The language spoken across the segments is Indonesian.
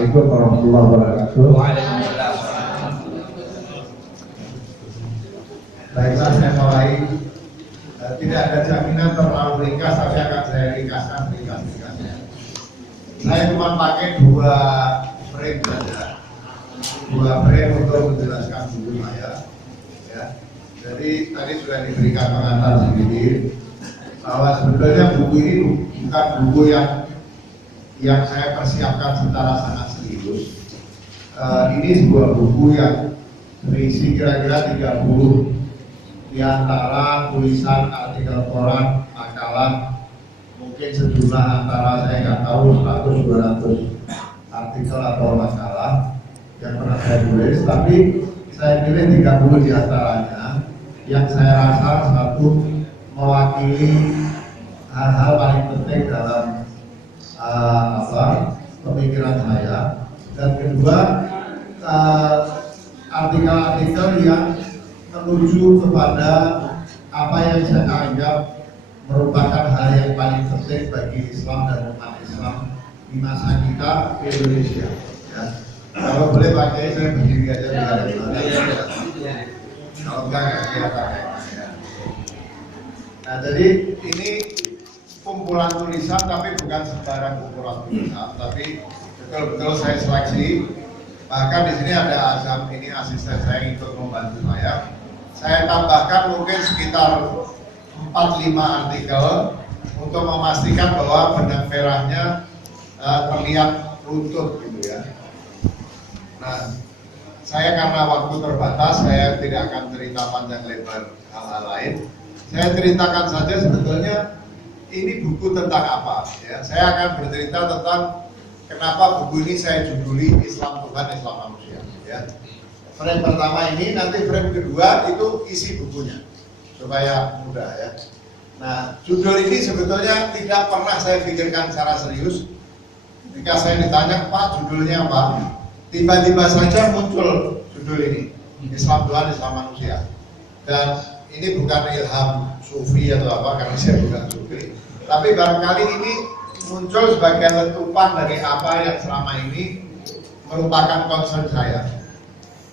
Assalamualaikum warahmatullahi wabarakatuh. Waalaikumsalam. Baiklah, saya mulai. Tidak ada jaminan terlalu ringkas, tapi akan saya ringkaskan. Saya cuma pakai 2 frame saja, 2 frame untuk menjelaskan buku saya. Ya. Jadi tadi sudah diberikan pengantar sedikit bahwa sebetulnya buku ini bukan buku yang saya persiapkan secara sangat serius. Ini sebuah buku yang berisi kira-kira 30 di antara tulisan, artikel koran, makalah, mungkin sejumlah antara saya nggak tahu 100-200 artikel atau makalah yang pernah saya tulis, tapi saya pilih 30 di antaranya yang saya rasa satu mewakili hal-hal paling penting dalam pemikiran saya, dan kedua artikel-artikel yang menuju kepada apa yang saya anggap merupakan hal yang paling penting bagi Islam dan umat Islam di masa kita di Indonesia. Ya. Kalau boleh pakai saya berdiri aja biar kalau enggak kelihatan. Nah, jadi ini kumpulan tulisan, tapi bukan sembarang kumpulan tulisan, tapi betul-betul saya seleksi. Bahkan di sini ada Azam, ini asisten saya yang ikut membantu saya. Saya tambahkan mungkin sekitar 4-5 artikel untuk memastikan bahwa benang merahnya terlihat runtuh gitu ya. Nah, saya karena waktu terbatas, saya tidak akan cerita panjang lebar hal-hal lain. Saya ceritakan saja sebetulnya ini buku tentang apa. Ya. Saya akan bercerita tentang kenapa buku ini saya juduli Islam Tuhan, Islam Manusia. Ya. Frame pertama ini, nanti frame kedua itu isi bukunya supaya mudah ya. Nah, judul ini sebetulnya tidak pernah saya pikirkan secara serius. Ketika saya ditanya, Pak, judulnya apa? Tiba-tiba saja muncul judul ini, Islam Tuhan, Islam Manusia. Dan ini bukan ilham sufi atau apa, karena saya bukan sufi. Tapi barangkali ini muncul sebagai letupan dari apa yang selama ini merupakan concern saya.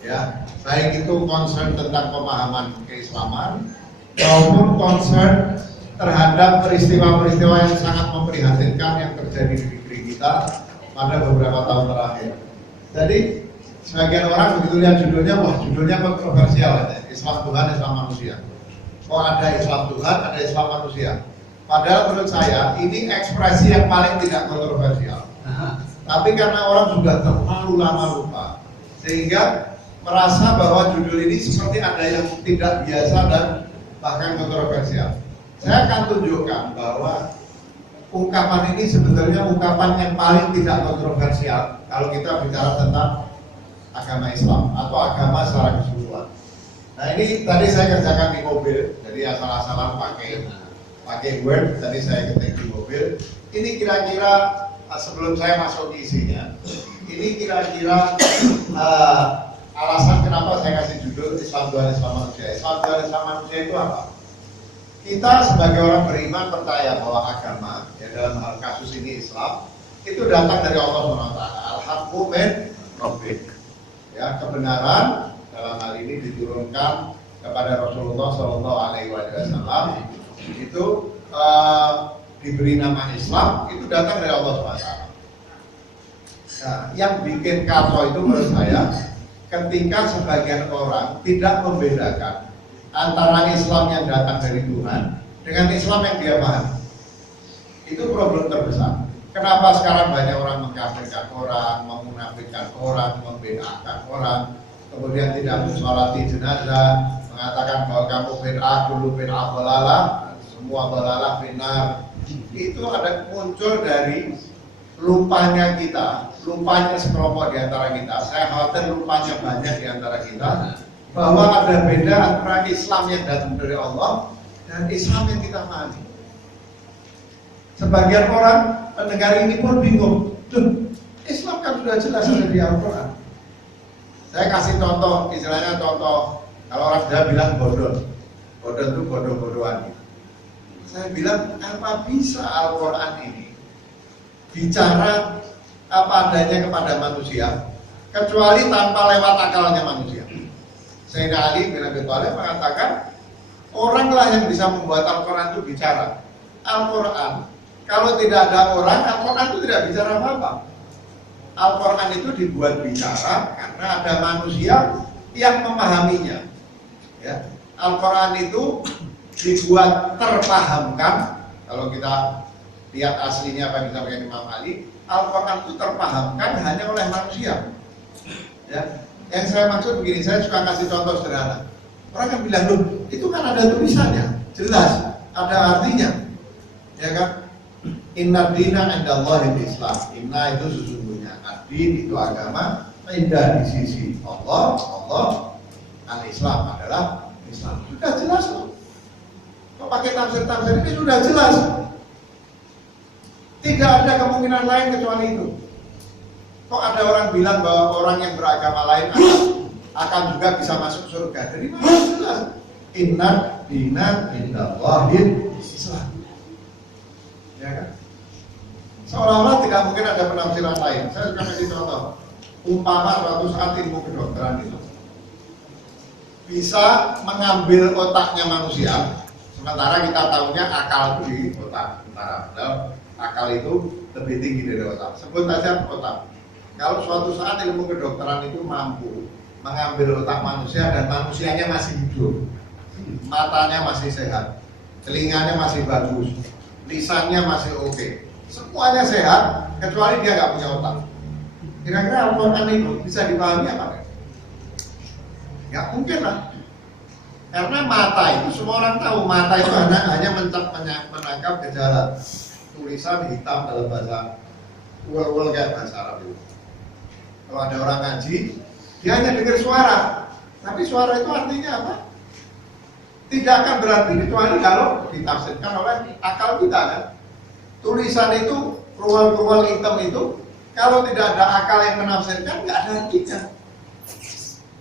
Ya, baik itu concern tentang pemahaman keislaman maupun concern terhadap peristiwa-peristiwa yang sangat memprihatinkan yang terjadi di negeri kita pada beberapa tahun terakhir. Jadi sebagian orang begitu lihat judulnya, wah judulnya kontroversial ya, Islam Tuhan, Islam Manusia. Kok ada Islam Tuhan, ada Islam Manusia? Padahal menurut saya ini ekspresi yang paling tidak kontroversial. Tapi karena orang sudah terlalu lama lupa, sehingga merasa bahwa judul ini seperti ada yang tidak biasa dan bahkan kontroversial. Saya akan tunjukkan bahwa ungkapan ini sebetulnya ungkapan yang paling tidak kontroversial kalau kita bicara tentang agama Islam atau agama secara keseluruhan. Nah, ini tadi saya kerjakan di mobil, jadi asal-asalan pakai Word, tadi saya ketik di mobil. Ini kira-kira sebelum saya masuk ke isinya, ini kira-kira alasan kenapa saya kasih judul Islam Tuhan, Islam Manusia. Islam Tuhan, Islam Manusia itu apa? Kita sebagai orang beriman percaya bahwa agama, ya dalam hal kasus ini Islam, itu datang dari Allah SWT. Al-haqqu min rabbik. Ya, kebenaran dalam hal ini diturunkan kepada Rasulullah SAW. Itu diberi nama Islam, itu datang dari Allah SWT. Nah, yang bikin kacau itu menurut saya, ketika sebagian orang tidak membedakan antara Islam yang datang dari Tuhan dengan Islam yang dia pahami. Itu problem terbesar. Kenapa sekarang banyak orang mengkafirkan orang, memunafikkan orang, membedakan orang, kemudian tidak mensolati jenazah, mengatakan bahwa kamu bid'ah, dulu bid'ah balalah, semua balalah benar. Itu ada muncul dari lupanya kita, lupanya sekelompok di antara kita. Saya khawatir lupanya banyak di antara kita bahwa ada beda antara Islam yang datang dari Allah dan Islam yang kita pahami. Sebagian orang pendengar ini pun bingung. Duh, Islam kan sudah jelas ada di Al-Quran. Saya kasih contoh, istilahnya contoh, kalau orang Jawa bilang bodoh. Bodoh itu bodoh-bodohan. Saya bilang, apa bisa Al-Quran ini bicara apa adanya kepada manusia, kecuali tanpa lewat akalnya manusia. Sayyidina Ali bin Abi Thalib mengatakan, oranglah yang bisa membuat Al-Quran itu bicara. Al-Quran, kalau tidak ada orang, Al-Quran itu tidak bicara apa-apa. Al-Quran itu dibuat bicara karena ada manusia yang memahaminya. Ya. Al-Quran itu dibuat terpahamkan. Kalau kita lihat aslinya apa yang disampaikan Imam Ali, Al-Quran itu terpahamkan hanya oleh manusia. Ya. Yang saya maksud begini, saya suka kasih contoh sederhana. Orang kan bilang, loh, itu kan ada tulisannya, jelas, ada artinya, ya kan? Inna dina indallahil Islam. Inna itu sesungguhnya, ad-din itu agama, indah di sisi Allah, al-Islam adalah Islam. Sudah jelas kok. Kok pakai tafsir-tafsir ini sudah jelas. Tidak ada kemungkinan lain kecuali itu. Kok ada orang bilang bahwa orang yang beragama lain akan juga bisa masuk surga? Dari mana jelas? Inna dina indallahil Islam. Ya kan? Seolah-olah tidak mungkin ada penafsiran lain. Saya suka kasih contoh. Umpama suatu saat ilmu kedokteran itu bisa mengambil otaknya manusia, sementara kita tahunya akal itu di otak. Sementara akal itu lebih tinggi dari otak. Sebut saja otak. Kalau suatu saat ilmu kedokteran itu mampu mengambil otak manusia dan manusianya masih hidup, matanya masih sehat, telinganya masih bagus, lisannya masih oke, semuanya sehat kecuali dia nggak punya otak. Kira-kira Al-Quran itu bisa dipahami apa? Nggak mungkin lah. Karena mata itu semua orang tahu, mata itu hanya menangkap gejala. Tulisan hitam dalam bahasa uel-uel kayak bahasa Arab itu. Kalau ada orang ngaji, dia hanya dengar suara, tapi suara itu artinya apa? Tidak akan berarti kecuali kalau ditafsirkan oleh akal kita kan. Tulisan itu, rual-rual hitam itu, kalau tidak ada akal yang menafsirkan, nggak ada artinya.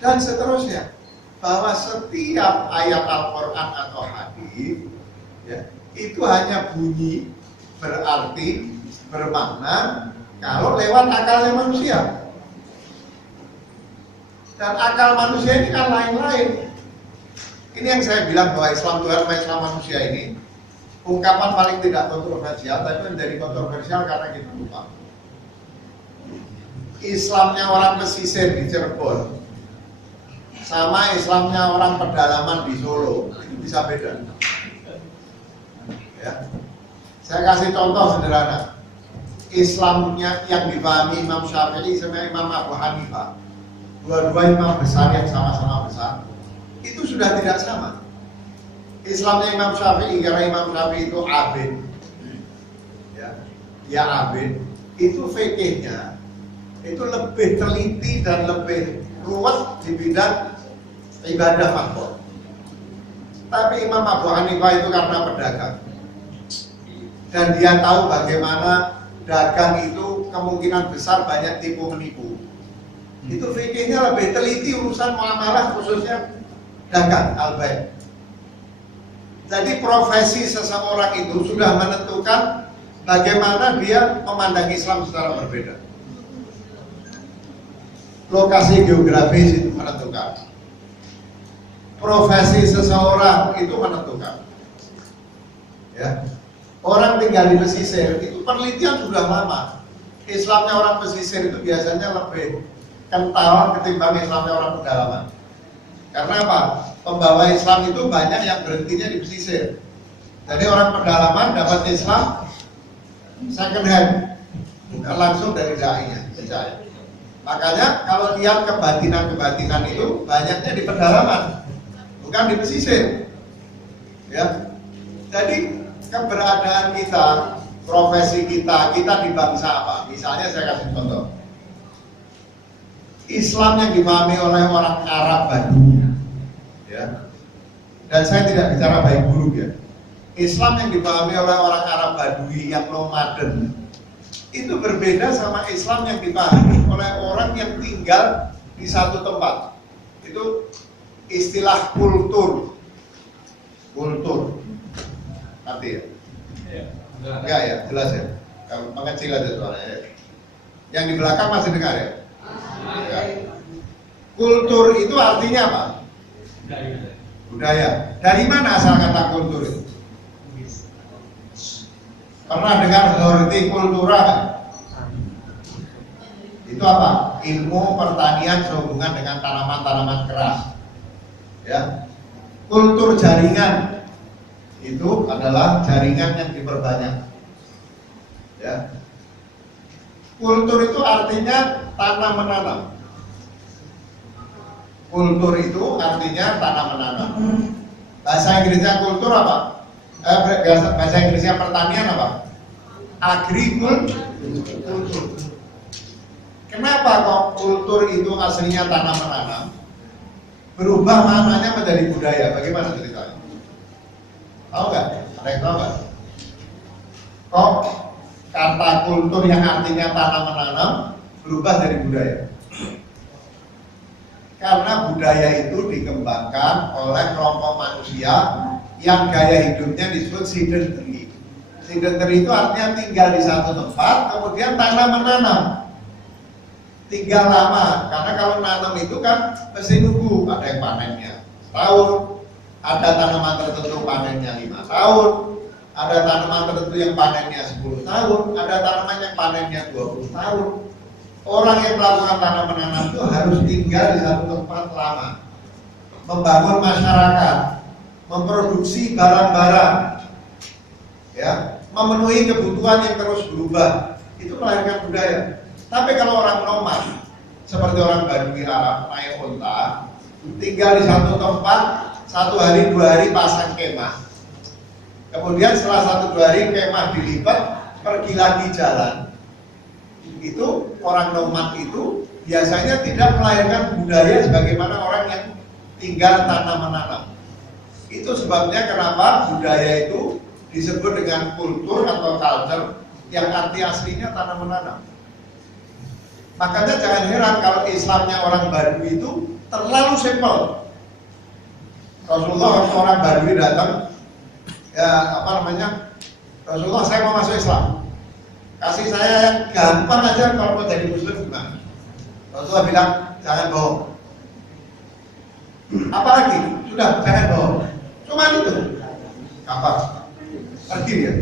Dan seterusnya, bahwa setiap ayat Al-Quran atau hadis, ya, itu hanya bunyi, berarti, bermakna, kalau lewat akalnya manusia. Dan akal manusia ini kan lain-lain. Ini yang saya bilang bahwa Islam Tuhan sama Islam manusia ini ungkapan paling tidak kontroversial, tapi menjadi kontroversial karena kita lupa. Islamnya orang pesisir di Cirebon sama Islamnya orang pedalaman di Solo itu bisa beda. Ya. Saya kasih contoh sederhana. Islamnya yang dipahami Imam Syafi'i sama Imam Abu Hanifah, dua-dua imam besar yang sama-sama besar, itu sudah tidak sama. Islamnya Imam Syafi'i, karena Imam Syafi'i itu abid, ya, dia abid, itu fikihnya itu lebih teliti dan lebih ruwet di bidang ibadah makhluk. Tapi Imam Abu Hanifah itu karena pedagang, dan dia tahu bagaimana dagang itu kemungkinan besar banyak tipu menipu. Itu fikihnya lebih teliti urusan muamalah, khususnya dagang al-bai'. Jadi profesi seseorang itu sudah menentukan bagaimana dia memandang Islam secara berbeda. Lokasi geografis itu menentukan. Profesi seseorang itu menentukan. Ya. Orang tinggal di pesisir itu penelitian sudah lama. Islamnya orang pesisir itu biasanya lebih kental ketimbang Islamnya orang pedalaman. Karena apa? Pembawa Islam itu banyak yang berhentinya di pesisir. Jadi orang pedalaman dapat Islam second hand, bukan langsung dari dai-nya. Makanya kalau lihat kebatinan-kebatinan itu banyaknya di pedalaman, bukan di pesisir. Ya. Jadi keberadaan kita, profesi kita di bangsa apa? Misalnya saya kasih contoh. Islam yang dipahami oleh orang Arab Badui, ya. Dan saya tidak bicara baik buruk ya. Islam yang dipahami oleh orang Arab Badui yang nomaden itu berbeda sama Islam yang dipahami oleh orang yang tinggal di satu tempat. Itu istilah kultur. Nanti ya? Enggak ya, jelas ya. Mengecil aja soalnya ya. Yang di belakang masih dengar ya? Ya. Kultur itu artinya apa? Budaya. Dari mana asal kata kultur itu? Pernah dengar hortikultura kan? Itu apa? Ilmu pertanian sehubungan dengan tanaman-tanaman keras. Ya. Kultur jaringan itu adalah jaringan yang diperbanyak. Ya. Kultur itu artinya tanam menanam. Kultur itu artinya tanam menanam. Bahasa Inggrisnya kultur apa? Bahasa Inggrisnya pertanian apa? Agrikultur. Kenapa kok kultur itu aslinya tanam menanam? Berubah maknanya menjadi budaya. Bagaimana ceritanya? Tahu nggak? Ada yang tahu nggak? Kok kata kultur yang artinya tanam menanam berubah dari budaya? Karena budaya itu dikembangkan oleh kelompok manusia yang gaya hidupnya disebut sedentary. Sedentary itu artinya tinggal di satu tempat, kemudian tanam menanam. Tinggal lama, karena kalau nanam itu kan mesti nunggu, ada yang panennya setahun, ada tanaman tertentu panennya 5 tahun, ada tanaman tertentu yang panennya 10 tahun, ada tanaman yang panennya 20 tahun. Orang yang melakukan tanam menanam itu harus tinggal di satu tempat lama, membangun masyarakat, memproduksi barang-barang, ya, memenuhi kebutuhan yang terus berubah. Itu melahirkan budaya. Tapi kalau orang nomad, seperti orang Badui Arab naik unta, tinggal di satu tempat 1 hari 2 hari pasang kemah. Kemudian setelah 1-2 hari kemah dilipat, pergi lagi jalan. Itu orang nomad itu biasanya tidak melahirkan budaya sebagaimana orang yang tinggal tanam menanam. Itu sebabnya kenapa budaya itu disebut dengan kultur atau culture yang arti aslinya tanam menanam. Makanya jangan heran kalau Islamnya orang Badui itu terlalu simpel. Rasulullah waktu orang Badui datang, ya apa namanya, Rasulullah saya mau masuk Islam, kasih saya yang gampang aja kalau mau jadi muslim gimana? Rasulullah bilang jangan bohong. Apalagi sudah jangan bohong. Cuma itu, gampang. Pergi dia.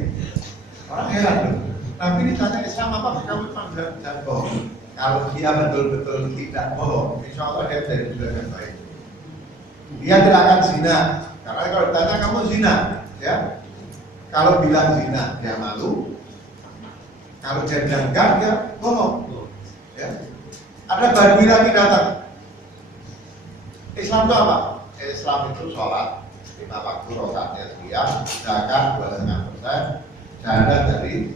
Orang heran loh. Nabi ini tanya Islam apa? Kamu cuma jangan bohong. Kalau dia betul-betul tidak bohong, insya Allah dia jadi budak yang baik. Dia tidak akan zina, karena kalau ditanya kamu zina, ya. Kalau bilang zina dia malu. Kalau dia bilang enggak dia bohong. Ya. Ada Badui lagi datang. Islam itu apa? Islam itu sholat 5 waktu rakaatnya sekian, zakat 2,5%, dana dari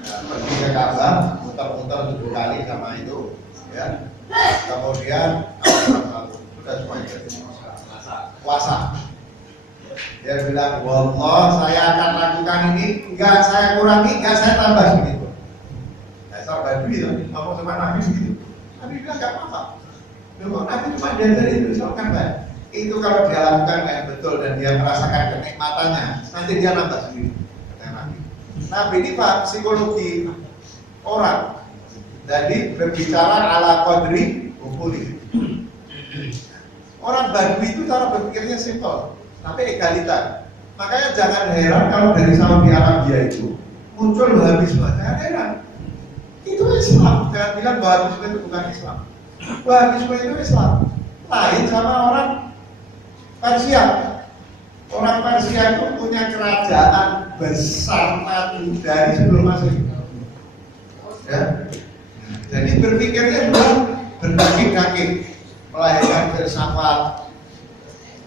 pergi ke Ka'bah, muter-muter 7 kali sama itu, ya. Kemudian sudah semuanya puasa. Dia bilang, wallah saya akan lakukan ini, enggak saya kurangi, enggak saya tambah segitu. Dasar Badui itu, ngomong sama Nabi segitu. Nabi bilang enggak apa-apa. Loh, Nabi cuma diajarin itu, kan baik. Itu kalau dia lakukan kayak betul dan dia merasakan kenikmatannya, nanti dia nambah sendiri. Nabi ini paham psikologi orang, jadi berbicara ala qadri ukuli. Orang Badui itu cara berpikirnya simpel, tapi egaliter. Makanya jangan heran kalau dari Saudi Arabia itu muncul Wahabisme. Jangan heran, itu Islam. Jangan bilang Wahabisme itu bukan Islam. Wahabisme itu Islam. Lain sama orang Persia. Orang Persia itu punya kerajaan besar maju dari sebelum Masehi. Ya. Jadi berpikirnya sudah berdaging-daging, melahirkan filsafat.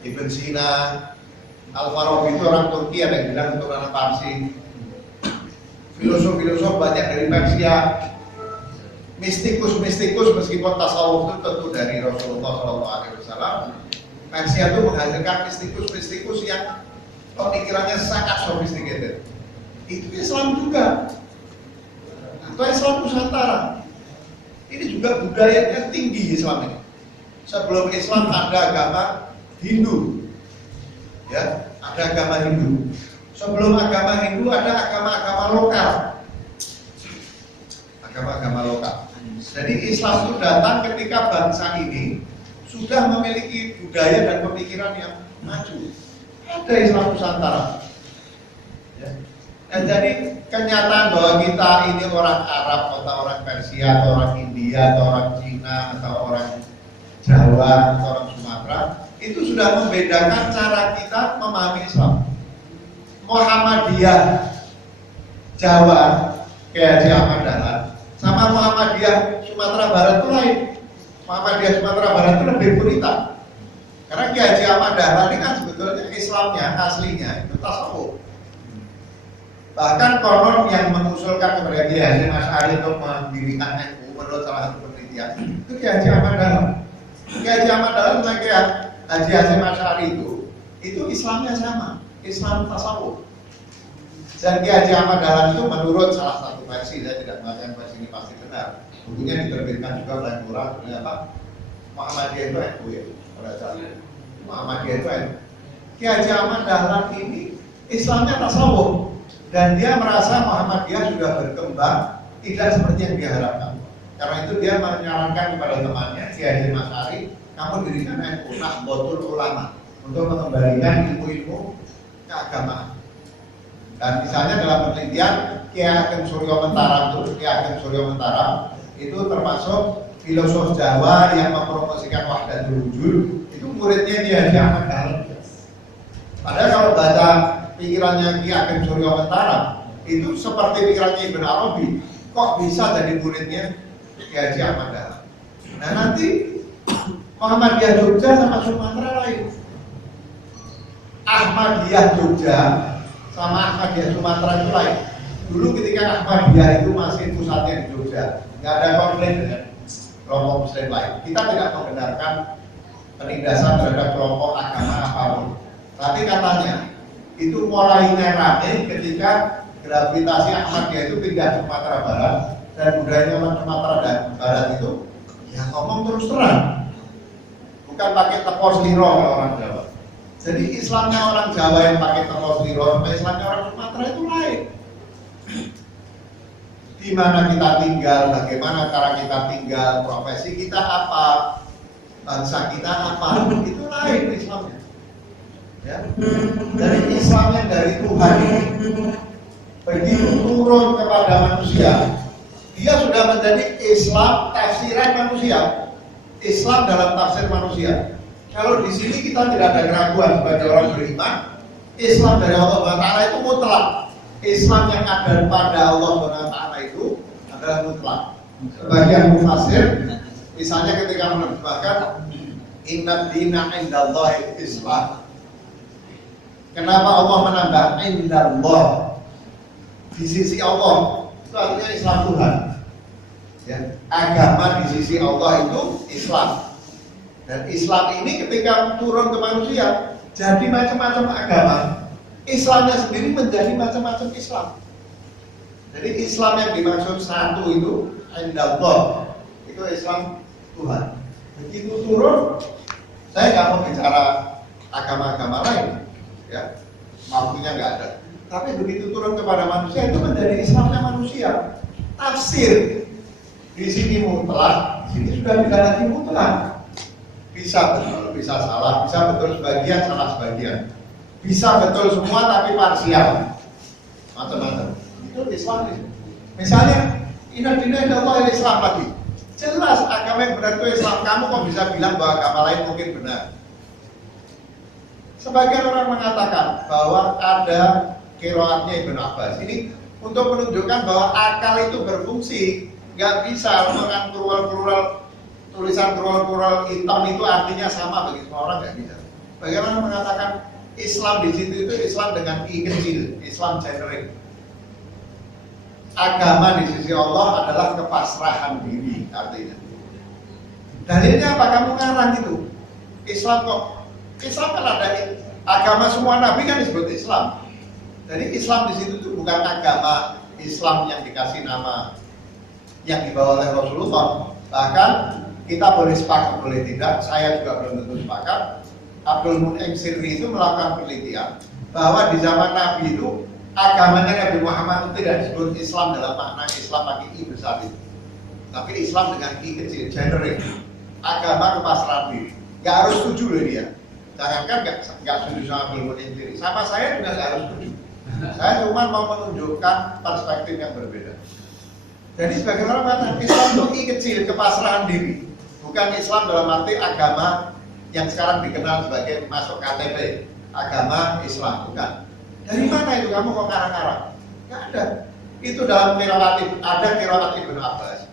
Ibn Sina, Al-Farabi itu orang Turki, ada yang bilang untuk orang Parsi. Filosof-filosof banyak dari Persia. Mistikus-mistikus meskipun tasawuf itu tentu dari Rasulullah SAW. Persia itu menghasilkan mistikus-mistikus yang pemikirannya sangat sophisticated. Itu Islam juga, atau Islam Nusantara. Ini juga budayanya tinggi Islam ini. Sebelum Islam ada agama Hindu, ya, ada agama Hindu. Sebelum agama Hindu ada agama-agama lokal, agama-agama lokal. Jadi Islam itu datang ketika bangsa ini sudah memiliki budaya dan pemikiran yang maju. Ada Islam Nusantara. Ya. Dan jadi kenyataan bahwa kita ini orang Arab atau orang Persia atau orang India atau orang Cina atau orang Jawa atau orang Sumatera itu sudah membedakan cara kita memahami Islam. Muhammadiyah Jawa kayak Haji Ahmad Dahlan sama Muhammadiyah Sumatera Barat itu lain. Muhammadiyah Sumatera Barat itu lebih puritan. Karena Kiai Haji Ahmad Dahlan ini kan sebetulnya Islamnya aslinya itu tasawuf. Bahkan konon yang mengusulkan kepada Kiai Hasyim Asy'ari untuk mendirikan NU menurut salah satu penelitian itu Kiai Haji Ahmad Dahlan. Kiai Haji Ahmad Dahlan sama Kiai Haji Hasyim Asy'ari itu Islamnya sama, Islam tasawuf. Dan Kiai Haji Ahmad Dahlan itu menurut salah satu versi, saya tidak mengatakan versi ini pasti benar. Bukunya diterbitkan juga oleh Murad, apa? Muhammadiyah itu NU ya, pada saat itu. Muhammadiyah itu NU. Kiai Haji Ahmad Dahlan ini Islamnya tasawuf. Dan dia merasa Muhammadiyah sudah berkembang tidak seperti yang diharapkan. Karena itu dia menyarankan kepada temannya Kiai Hasyim Asy'ari, kamu dirikan NU Nahdlatul Ulama untuk mengembalikan ilmu-ilmu keagamaan. Dan misalnya dalam penelitian Kiai Ageng Suryo Mentara itu termasuk filosof Jawa yang mempromosikan wahdatul wujud, itu muridnya Kiai Haji Ahmad Dahlan. Padahal kalau baca pikirannya Ki Ageng Suryo Mentara itu seperti pikirannya Ibn Arabi, kok bisa jadi muridnya Ki Haji Ahmad Dahlan. Nah nanti Muhammadiyah Jogja sama Sumatera lain. Ahmadiyah Jogja sama Ahmadiyah Sumatera itu lain. Dulu ketika Ahmadiyah itu masih pusatnya di Jogja, nggak ada konflik dengan kelompok Muslim lain. Kita tidak membenarkan penindasan terhadap kelompok agama apapun. Tapi katanya itu mulainya rame ketika gravitasi Ahmadiyah itu pindah ke Sumatera Barat dan budayanya orang Sumatera Barat itu ya ngomong terus terang, bukan pakai tepos liro kalau orang Jawa. Jadi Islamnya orang Jawa yang pakai tepos liro sama Islamnya orang Sumatera itu lain. Di mana kita tinggal, bagaimana cara kita tinggal, profesi kita apa, bangsa kita apa, itu lain Islamnya. Ya. Dari Islam yang dari Tuhan ini begitu turun kepada manusia, dia sudah menjadi Islam tafsiran manusia, Islam dalam tafsir manusia. Kalau di sini kita tidak ada keraguan sebagai orang beriman, Islam dari Allah SWT itu mutlak. Islam yang ada pada Allah SWT itu adalah mutlak. Sebagian mufassir, misalnya ketika menerjemahkan Inna dina indallahi Islam. Kenapa Allah menambah indallah? Di sisi Allah itu artinya Islam Tuhan. Ya, agama di sisi Allah itu Islam. Dan Islam ini ketika turun ke manusia jadi macam-macam agama. Islamnya sendiri menjadi macam-macam Islam. Jadi Islam yang dimaksud satu itu indallah, itu Islam Tuhan. Begitu turun, saya nggak mau bicara agama-agama lain. Ya, waktunya nggak ada. Tapi begitu turun kepada manusia itu menjadi Islamnya manusia. Tafsir di sini mutlak, di sini sudah tidak lagi mutlak. Bisa betul, bisa salah, bisa betul sebagian, salah sebagian. Bisa betul semua tapi parsial. Macam-macam. Itu Islam itu. Misalnya, inna dina Allah Islam lagi. Jelas agama yang benar itu Islam. Kamu kok bisa bilang bahwa agama lain mungkin benar? Sebagian orang mengatakan bahwa ada qiraatnya Ibnu Abbas. Ini untuk menunjukkan bahwa akal itu berfungsi. Nggak bisa menggunakan plural tulisan plural hitam itu artinya sama bagi semua orang, nggak bisa. Bagaimana mengatakan Islam di situ itu Islam dengan I kecil, Islam generic. Agama di sisi Allah adalah kepasrahan diri artinya. Dalilnya apa kamu ngarang itu? Islam kok? Islam kan ada agama semua nabi kan disebut Islam. Jadi Islam di situ tuh bukan agama Islam yang dikasih nama yang dibawa oleh Rasulullah. Bahkan kita boleh sepakat boleh tidak, saya juga belum tentu sepakat. Abdul Mun'im Sirri itu melakukan penelitian bahwa di zaman Nabi itu agamanya Nabi Muhammad itu tidak disebut Islam dalam makna Islam pakai I besar itu. Tapi Islam dengan I kecil, generic. Agama kepasrahan diri. Nggak harus setuju loh dia. Jangankan nggak setuju sama ilmu diri. Sama saya juga nggak harus setuju. Saya cuma mau menunjukkan perspektif yang berbeda. Jadi sebagai orang mengatakan Islam itu I kecil, kepasrahan diri. Bukan Islam dalam arti agama yang sekarang dikenal sebagai masuk KTP, agama Islam, bukan. Dari mana itu kamu kok karang-karang? Nggak ada. Itu dalam qiraat, ada qiraat Ibnu Abbas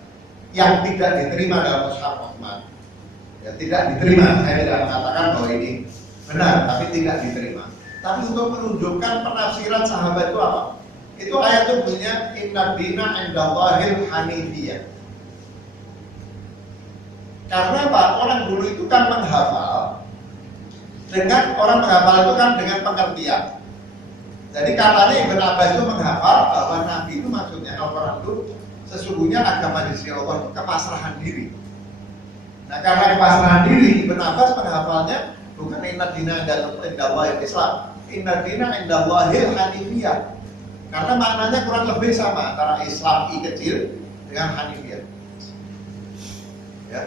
yang tidak diterima dalam Mushaf Utsman. Ya, tidak diterima. Saya tidak mengatakan bahwa ini benar, tapi tidak diterima. Tapi untuk menunjukkan penafsiran sahabat itu apa? Itu ayat itu bunyinya inna dina indallahil hanifiyah. Karena apa? Orang dulu itu kan menghafal dengan orang menghafal itu kan dengan pengertian. Jadi katanya Ibn Abbas itu menghafal bahwa Nabi itu maksudnya Al-Quran itu sesungguhnya agama di sisi Allah itu kepasrahan diri. Nah karena kepasrahan diri, Ibn Abbas menghafalnya bukan inna dina indallahil Islam, inna dina indallahil hanifiyah. Karena maknanya kurang lebih sama antara Islam I kecil dengan hanifiyah. Ya.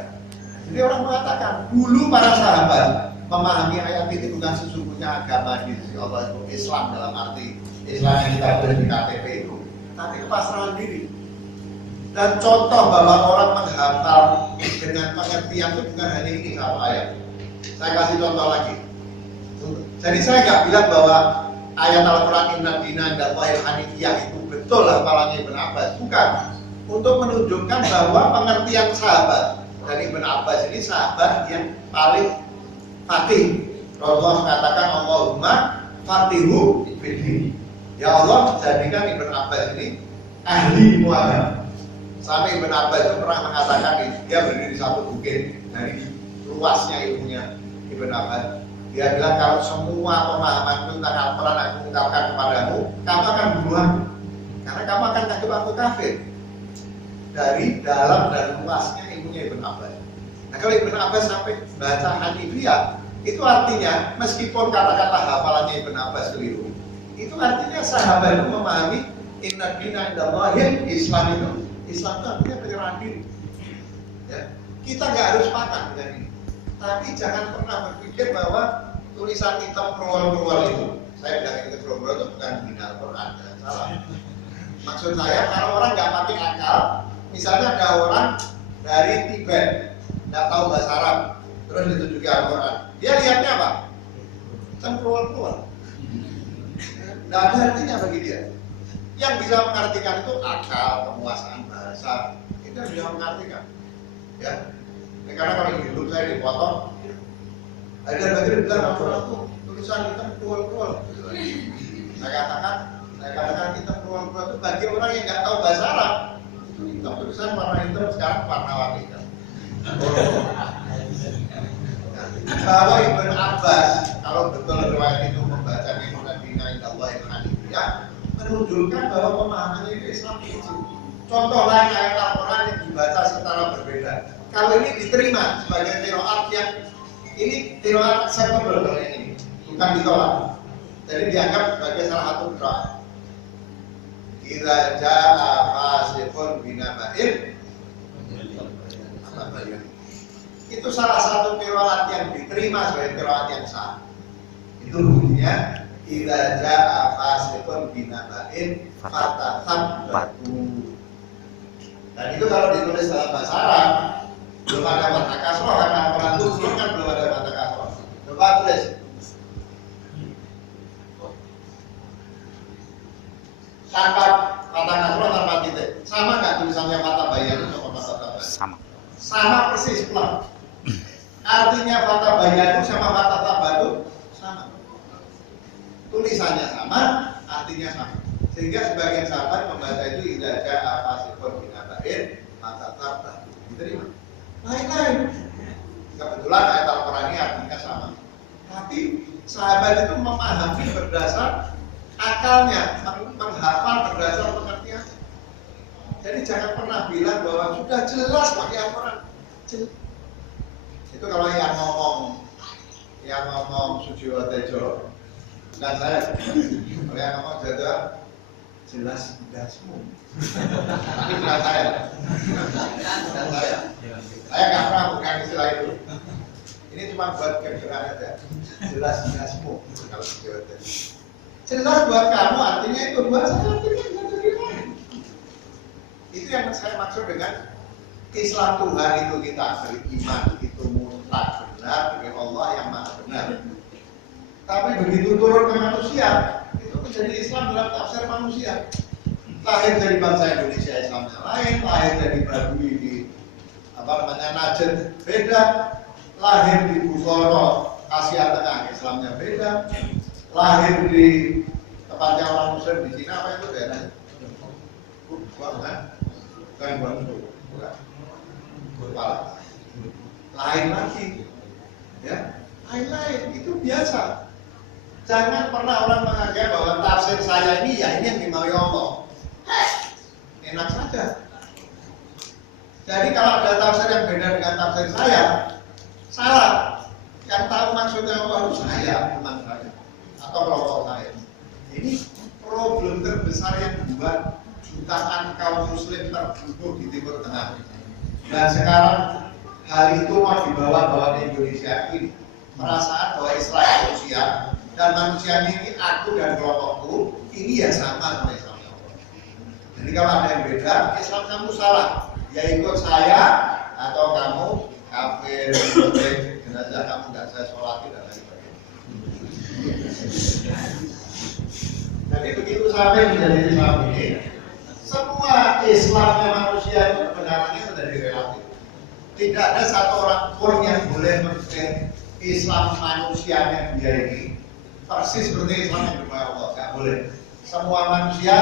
Jadi orang mengatakan dulu para sahabat memahami ayat ini bukan sesungguhnya agama di sisi Allah itu Islam dalam arti Islam yang kita beri di KTP itu, tapi kepasrahan diri. Dan contoh bahwa orang menghafal dengan pengertian itu bukan hanya ini satu ayat. Saya kasih contoh lagi. Jadi saya nggak bilang bahwa ayat Al-Quran inna dina indallahil hanifiyah itu betul hafalannya Ibn Abbas, bukan. Untuk menunjukkan bahwa pengertian sahabat dari Ibn Abbas ini sahabat yang paling faqih. Rasulullah mengatakan Allahumma faqihu fiddin. Ya Allah, jadikan Ibn Abbas ini ahli ilmu agama. Sampai Ibn Abbas itu pernah mengatakan dia berdiri di satu bukit dari luasnya ilmunya Ibn Abbas. Dia bilang kalau semua pemahaman tentang Al-Quran aku ungkapkan kepadamu, kamu akan bunuh aku. Karena kamu akan anggap aku kafir. Dari dalam dan luasnya ilmunya Ibn Abbas. Nah kalau Ibn Abbas sampai baca Hanifiyah, itu artinya meskipun katakanlah hafalannya Ibn Abbas keliru, itu artinya sahabat itu memahami inna dina indallahil Islam itu. Islam itu artinya penyerahan diri. Ya. Kita nggak harus sepakat dengan ini. Tapi jangan pernah berpikir bahwa tulisan hitam kerual-kerual itu, saya bilang itu kerual-kerual itu bukan di Al-Quran, jangan salah. Maksud saya kalau orang nggak pakai akal, misalnya ada orang dari Tibet, nggak tahu bahasa Arab, terus ditunjuki Al-Quran, dia lihatnya apa? Hitam kerual-kerual. Nggak ada artinya bagi dia. Yang bisa mengartikan itu akal, penguasaan bahasa, itu yang bisa mengartikan. Ya. Karena kalau hidup saya dipotong, ada bagian bilang Al-Quran itu tulisan hitam kerual-kerual. Saya katakan hitam kerual-kerual itu bagi orang yang nggak tahu bahasa Arab. Itu hitam tulisan warna hitam sekarang warna-warni hitam. Bahwa Ibn Abbas kalau betul riwayat itu membaca inna dina indallahil hanifiyah, menunjukkan bahwa pemahamannya itu Islam itu. Contoh lain ayat Al-Quran yang dibaca secara berbeda. Kalau ini diterima sebagai qiraat yang ini qiraat acceptable kalau yang ini, bukan ditolak. Jadi dianggap sebagai salah satu qiraat. Idza jaa fasiqun binaba'in, itu salah satu qiraat yang diterima sebagai qiraat yang sah. Itu bunyinya idza jaa fasiqun binaba'in fatathabbatu. Dan itu kalau ditulis dalam bahasa Arab belum ada kata kasroh karena Al-Quran itu belum kan belum ada kata kasroh. Coba tulis. Tanpa kata kasroh tanpa titik. Sama nggak tulisannya kata bayan itu sama kata bayan? Sama. Sama persis pelan. Artinya kata bayan itu sama kata tabatu sama. Tulisannya sama, artinya sama. Sehingga sebagian sahabat membaca itu idza jaa fasiqun binaba'in fatathabbatu. Diterima. Lain-lain. Kebetulan ayat Al-Quran ini artinya sama. Tapi sahabat itu memahami berdasar akalnya, menghafal berdasar pengertian. Jadi jangan pernah bilang bahwa sudah jelas pakai Al-Quran. Itu kalau yang ngomong Sujiwo Tejo, bukan saya. Kalau yang ngomong Jadwal, Jelas dasmu. Tapi bukan saya. Bukan saya. Saya nggak pernah bukan istilah itu. Ini cuma buat kedengaran aja. Jelas dasmu. Kalau Jawa tadi. Jelas buat kamu artinya itu, buat saya artinya lain. Itu yang saya maksud dengan Islam Tuhan itu kita beriman itu mutlak benar dengan Allah yang maha benar. Tapi begitu turun ke manusia, itu menjadi Islam dalam tafsir manusia. Lahir dari bangsa Indonesia Islamnya lain, lahir dari Baduy di Najd beda, lahir di Busoro Asia Tengah Islamnya beda, lahir di tempatnya orang Muslim di Cina apa itu daerahnya? Bukan. Lain lagi, ya, lain itu biasa. Jangan pernah orang menganggap bahwa tafsir saya ini ya ini yang dimaui Allah. Enak saja. Jadi kalau ada tafsir yang beda dengan tafsir saya, salah. Yang tahu maksudnya Allah itu saya, bukan saya, atau kelompok saya. Ini problem terbesar yang membuat jutaan kaum Muslim terbunuh di Timur Tengah. Dan sekarang hal itu mau dibawa ke Indonesia ini. Perasaan bahwa Islam manusia dan manusia ini aku dan kelompokku ini ya sama dengan Islam. Jadi kalau ada yang beda, Islam kamu salah. Ya ikut saya atau kamu kafir, jenazah kamu tidak saya sholat dan lain sebagainya. Jadi begitu sampai menjadi Islam ini, semua Islamnya manusia itu kebenarannya menjadi relatif. Tidak ada satu orang pun yang boleh mengklaim Islam manusianya dia ini persis seperti Islam yang dibawa Allah, tidak boleh. Semua manusia,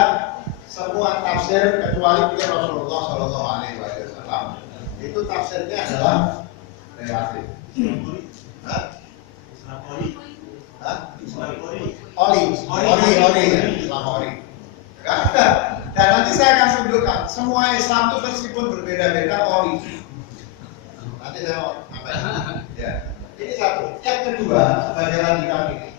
semua tafsir kecuali Rasulullah Shallallahu Alaihi Wasallam itu tafsirnya adalah relatif. Islam ori. Dan nanti saya akan tunjukkan semua Islam itu meskipun berbeda-beda ori. Nanti saya mau ngapain? Ya. Ini satu. Yang kedua, sebagai lanjutan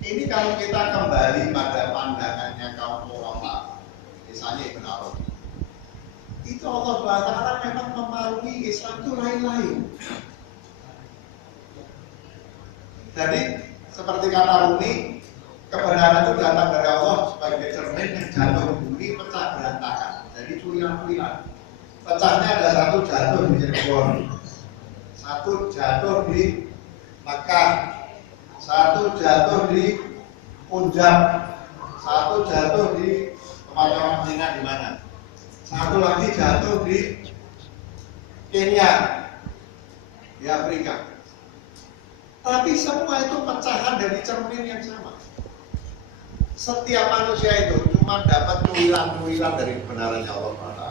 ini kalau kita kembali pada pandangannya kaum ulama, misalnya Ibn Arabi, itu Allah Taala memang memalui Islam itu lain-lain. Jadi seperti kata Rumi, kebenaran itu datang dari Allah sebagai cermin yang jatuh di bumi pecah berantakan. Jadi cuilan-cuilan. Pecahnya ada satu jatuh di Cirebon, satu jatuh di Makkah, satu jatuh di Punjab, satu jatuh di tempat orang Cina di mana, satu lagi jatuh di Kenya, di Afrika. Tapi semua itu pecahan dari cermin yang sama. Setiap manusia itu cuma dapat cuilan-cuilan dari kebenarannya Allah Taala.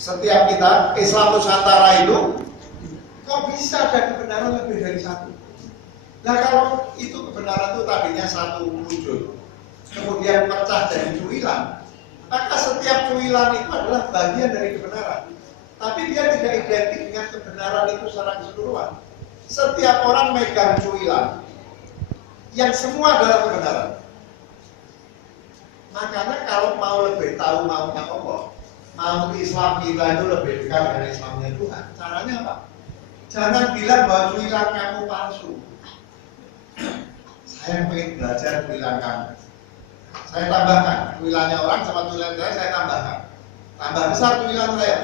Setiap kita Islam Nusantara itu kok bisa ada kebenaran lebih dari satu? Nah kalau itu kebenaran itu tadinya satu wujud, kemudian pecah dari cuilan, maka setiap cuilan itu adalah bagian dari kebenaran. Tapi dia tidak identik dengan kebenaran itu secara keseluruhan. Setiap orang megang cuilan, yang semua adalah kebenaran. Makanya kalau mau lebih tahu maunya Allah, mau Islam kita itu lebih dekat dengan Islamnya Tuhan, caranya apa? Jangan bilang bahwa cuilan kamu palsu. Saya ingin belajar cuilan kamu. Saya tambahkan, cuilannya orang sama cuilan saya tambahkan. Tambah besar cuilan saya.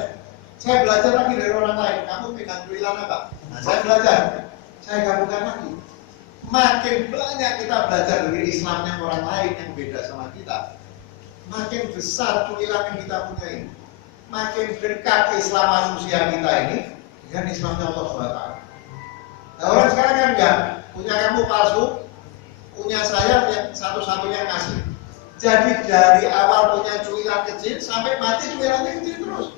Saya belajar lagi dari orang lain. Kamu pegang cuilan apa? Nah, saya belajar. Saya gabungkan lagi. Makin banyak kita belajar dari Islamnya orang lain yang beda sama kita, makin besar cuilan yang kita punyai. Makin dekat Islam manusia kita ini dengan Islamnya Allah SWT. Nah orang sekarang kan enggak, punya kamu palsu, punya saya yang satu-satunya ngasih. Jadi dari awal punya cuilan kecil sampai mati cuilannya kecil terus.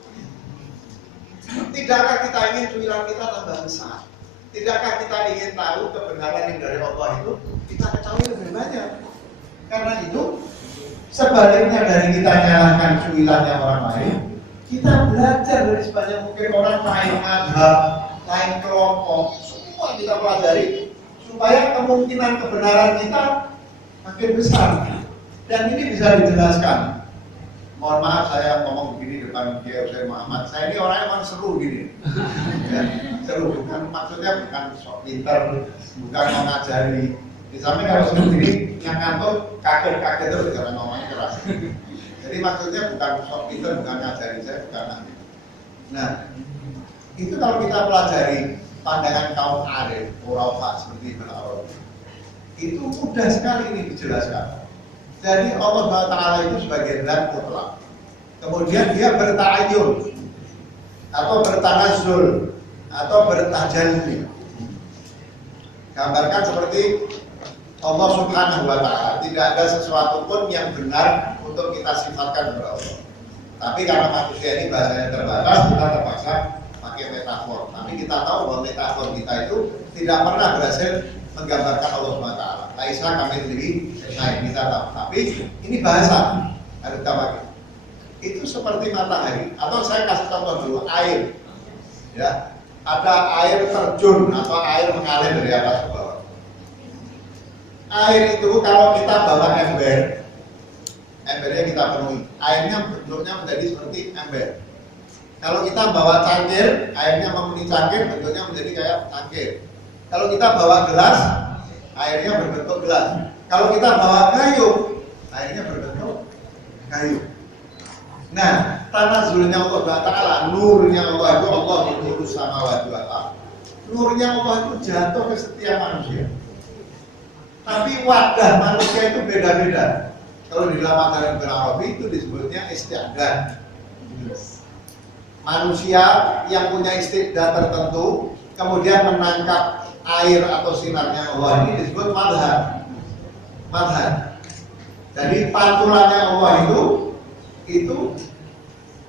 Tidakkah kita ingin cuilan kita tambah besar? Tidakkah kita ingin tahu kebenaran yang dari Allah itu kita ketahui lebih banyak? Karena itu sebaliknya dari kita nyalahkan cuilannya orang lain, kita belajar dari sebanyak mungkin orang lain mazhab, lain kelompok, semua kita pelajari supaya kemungkinan kebenaran kita makin besar. Dan ini bisa dijelaskan. Mohon maaf saya ngomong begini depan Kiai Hussein Muhammad. Saya ini orangnya emang seru gini. Ya, seru, maksudnya bukan sok pinter, bukan mengajari. Di samping kalau seru gini, yang ngantuk kaget-kaget terus karena ngomongnya keras. Jadi maksudnya bukan sok pinter, bukan ngajari saya, bukan nanti. Nah, itu kalau kita pelajari pandangan kaum arif, urafah seperti Ibn Arabi, itu mudah sekali ini dijelaskan. Jadi Allah SWT itu sebagai zat mutlak. Kemudian dia berta'ayyun atau bertanazzul atau bertajalli. Gambarkan seperti Allah Subhanahu wa ta'ala, tidak ada sesuatu pun yang benar untuk kita sifatkan kepada Allah. Tapi karena manusia ini bahasanya terbatas, kita terpaksa pakai metafor. Tapi kita tahu bahwa metafor kita itu tidak pernah berhasil menggambarkan Allah SWT. Laisa kami sendiri, kita tahu. Tapi ini bahasa harus kita pakai. Itu seperti matahari. Atau saya kasih contoh dulu, air. Ya, ada air terjun atau air mengalir dari atas ke bawah. Air itu kalau kita bawa ember, embernya kita penuhi, airnya bentuknya menjadi seperti ember. Kalau kita bawa cangkir, airnya memenuhi cangkir, bentuknya menjadi kayak cangkir. Kalau kita bawa gelas, airnya berbentuk gelas. Kalau kita bawa kayu, airnya berbentuk kayu. Nah, tanazzulnya Allah Ta'ala, nurnya Allah itu Allah nurul samawati wal ardh. Nurnya Allah itu jatuh ke setiap manusia. Tapi wadah manusia itu beda-beda. Kalau di dalam ajaran Ibn Arabi itu disebutnya isti'dad. Manusia yang punya istiqdah tertentu kemudian menangkap air atau sinarnya Allah ini disebut madhar. Madhar. Jadi pantulannya Allah itu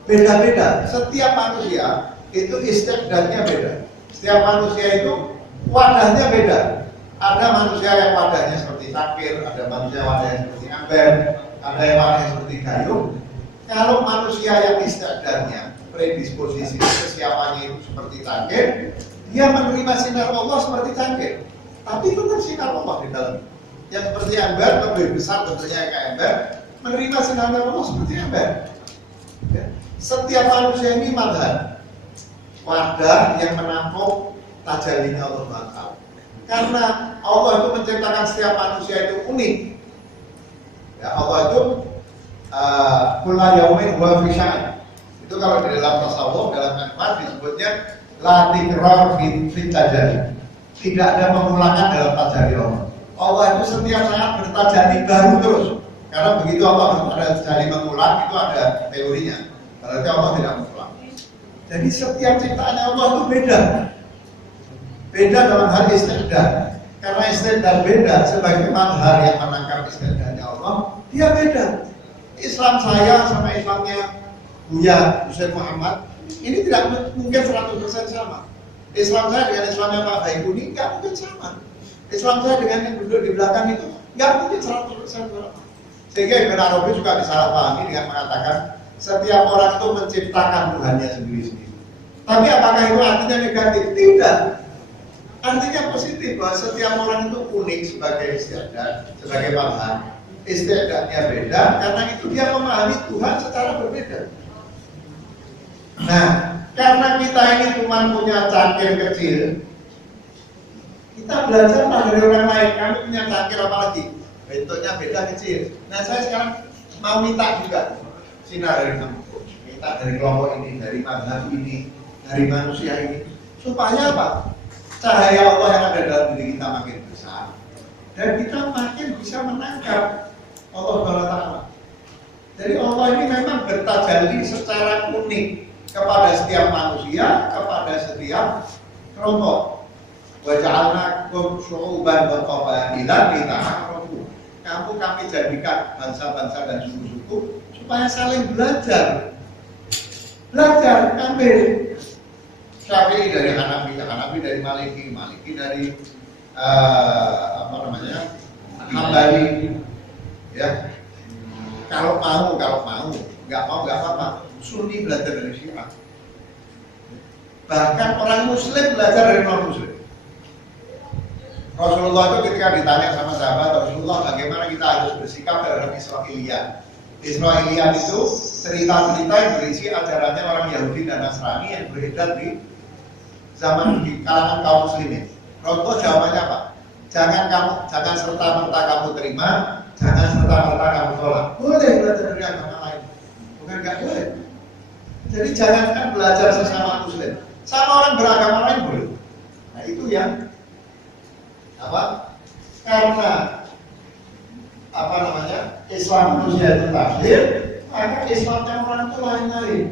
beda-beda. Setiap manusia itu istiqdahnya beda. Setiap manusia itu wadahnya beda. Ada manusia yang wadahnya seperti cangkir, ada manusia wadahnya seperti ember, ada yang wadahnya seperti kayu. Kalau manusia yang istiqdahnya predisposisi kesiapannya itu seperti cangkir, dia menerima sinar Allah seperti cangkir, tapi tetap sinar Allah di dalam. Yang seperti ember lebih besar bentuknya kayak ember, menerima sinar Allah seperti ember. Ya. Setiap manusia ini madhar, wadah yang menampung tajallinya Allah SWT. Karena Allah itu menciptakan setiap manusia itu unik. Ya, Allah itu kulla yaumin huwa fi sya'an. Itu kalau di dalam tasawuf, dalam Anwar disebutnya la tikrar fi tajalli. Tidak ada pengulangan dalam tajalli Allah. Allah itu setiap saat bertajalli baru terus. Karena begitu Allah ada tajalli mengulang, itu ada teorinya. Berarti Allah tidak mengulang. Jadi setiap ciptaannya Allah itu beda. Beda dalam hal istiqdah. Karena istiqdah beda, sebagai madhar yang menangkap istiqdahnya Allah, dia beda. Islam saya sama Islamnya Buya Hussein Muhammad ini tidak mungkin 100% sama. Islam saya dengan Islamnya Pak Baikuni nggak mungkin sama. Islam saya dengan yang duduk di belakang itu nggak mungkin 100% sama. Sehingga Ibn Arabi juga disalahpahami dengan mengatakan setiap orang itu menciptakan Tuhannya sendiri-sendiri. Tapi apakah itu artinya negatif? Tidak. Artinya positif bahwa setiap orang itu unik sebagai istiqdah, sebagai paham. Istiqdahnya beda karena itu dia memahami Tuhan secara berbeda. Nah, karena kita ini cuma punya cangkir kecil, kita belajar dari orang lain. Kami punya cangkir apalagi bentuknya beda kecil. Nah, saya sekarang mau minta juga sinar dari kamu, minta dari kelompok ini, dari mazhab ini, dari manusia ini, supaya apa? Cahaya Allah yang ada dalam diri kita makin besar dan kita makin bisa menangkap Allah SWT. Jadi Allah ini memang bertajalli secara unik kepada setiap manusia, kepada setiap kelompok. Wa ja'alnakum syu'uban wa qabaila lita'arafu. Kamu kami jadikan bangsa-bangsa dan suku-suku supaya saling belajar. Belajar, ambil. Syafi'i dari Hanafi, Hanafi dari Maliki, Maliki dari Hambali. Ya, kalau mau, nggak mau nggak apa-apa. Sunni belajar dari Syiah. Bahkan orang Muslim belajar dari non Muslim. Rasulullah itu ketika ditanya sama sahabat, Rasulullah bagaimana kita harus bersikap terhadap Israiliyat. Israiliyat itu cerita-cerita yang berisi ajarannya orang Yahudi dan Nasrani yang beredar di zaman di kalangan kaum muslimin. Rasulullah jawabannya apa? Jangan serta-merta kamu terima, jangan serta-merta kamu tolak. Boleh belajar dari agama lain, bukan nggak boleh. Jadi jangankan belajar sesama muslim, sama orang beragama lain boleh. Nah itu yang apa? Karena apa namanya? Islam manusia itu takdir, maka Islamnya orang itu lain-lain.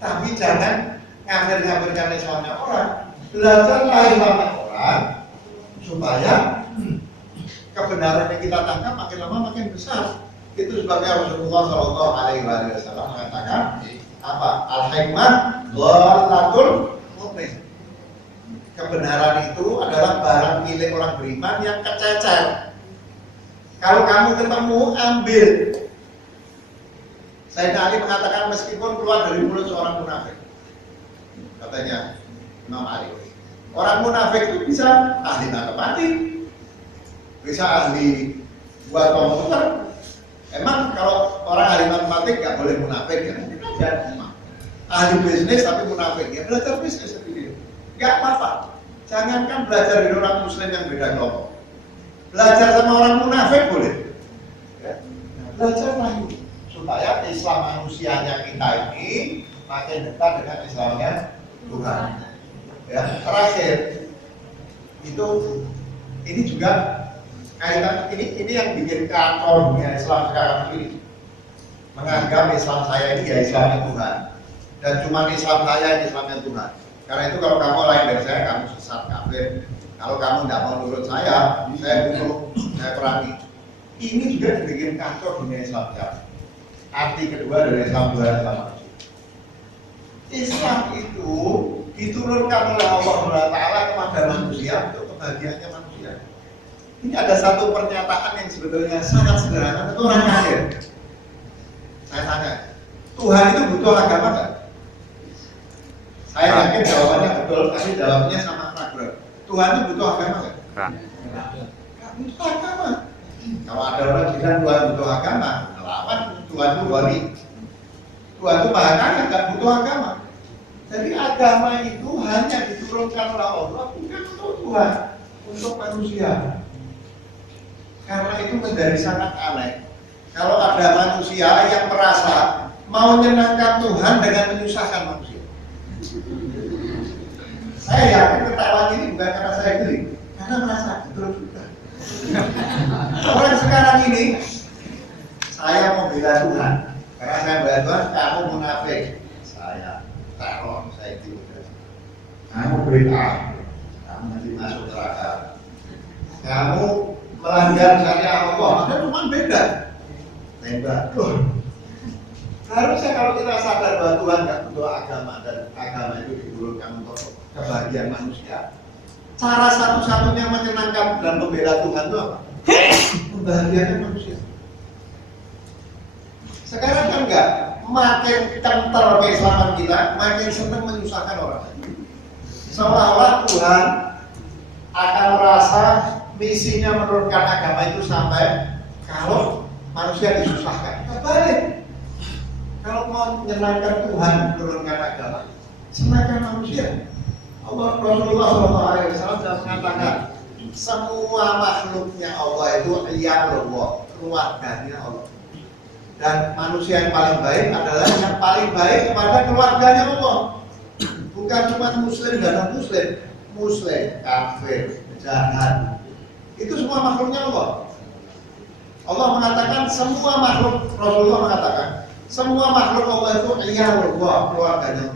Tapi jangan ngafir-ngafirkan Islamnya orang. Belajarlah Islamnya orang supaya kebenaran yang kita tangkap makin lama makin besar. Itu sebabnya Rasulullah Shallallahu Alaihi Wasallam mengatakan apa? Al-hikmah dhalatul mu'min. Kebenaran itu adalah barang milik orang beriman yang kececer. Kalau kamu ketemu, ambil. Sayyidina Ali mengatakan meskipun keluar dari mulut seorang munafik, katanya Imam Ali, orang munafik itu bisa ahli matematik, bisa ahli buat komputer. Emang kalau orang ahli matematik nggak boleh munafik ya? Ahli bisnis tapi munafik ya belajar bisnis sendiri. Nggak apa-apa. Jangankan belajar dari orang muslim yang beda kelompok. Belajar sama orang munafik boleh. Ya. Nah, belajar lagi supaya Islam manusianya kita ini makin dekat dengan Islamnya Tuhan. Ya, terakhir itu ini juga kaitan ini yang bikin kacau dunia Islam sekarang ini. Menganggap Islam saya ini ya Islamnya Tuhan. Dan cuma Islam saya ini Islamnya Tuhan. Karena itu kalau kamu lain dari saya, kamu sesat kafir. Kalau kamu nggak mau nurut saya bunuh, saya perangi. Ini juga bikin kacau dunia Islam sekarang. Arti kedua dari Islam Tuhan Islam manusia. Islam itu diturunkan oleh Allah Taala kepada manusia untuk kebahagiaannya manusia. Ini ada satu pernyataan yang sebetulnya sangat sederhana, itu orang kafir. Saya tanya, Tuhan itu butuh agama nggak? Saya yakin jawabannya betul, tapi jawabnya sama ragu. Tuhan itu butuh agama nggak? Nggak butuh agama. Kalau ada orang bilang Tuhan butuh agama, melawan Tuhan itu wali. Tuhan itu maha kaya, nggak butuh agama. Jadi agama itu hanya diturunkan oleh Allah bukan untuk Tuhan, untuk manusia. Karena itu menjadi sangat aneh. Kalau ada manusia yang merasa mau menyenangkan Tuhan dengan menyusahkan manusia. Saya yakin ketawa ini bukan karena saya geli, karena merasa betul juga. Orang sekarang ini, saya mau bela Tuhan, karena saya bela Tuhan, kamu munafik, saya teror, saya tidak. Kamu berikan, kamu nanti masuk neraka. Kamu melanggar syariat Allah, ada cuma beda. Tembak. Harusnya kalau kita sadar bahwa Tuhan nggak butuh agama dan agama itu diturunkan untuk kebahagiaan manusia. Cara satu-satunya menyenangkan dan membela Tuhan itu apa? Kebahagiaan manusia. Sekarang kan enggak, makin kental keislaman kita, makin senang menyusahkan orang. Seolah-olah Tuhan akan merasa misinya menurunkan agama itu sampai kalau manusia disusahkan. Kebalik. Kalau mau menyenangkan Tuhan menurunkan agama, senangkan manusia. Allah Rasulullah SAW sudah mengatakan semua makhluknya Allah itu iyallah, keluarganya Allah. Dan manusia yang paling baik adalah yang paling baik kepada keluarganya Allah. Bukan cuma muslim dan non muslim, muslim, kafir, jahat. Itu semua makhluknya Allah. Allah mengatakan semua makhluk, Rasulullah mengatakan semua makhluk Allah itu iyallah, keluarganya.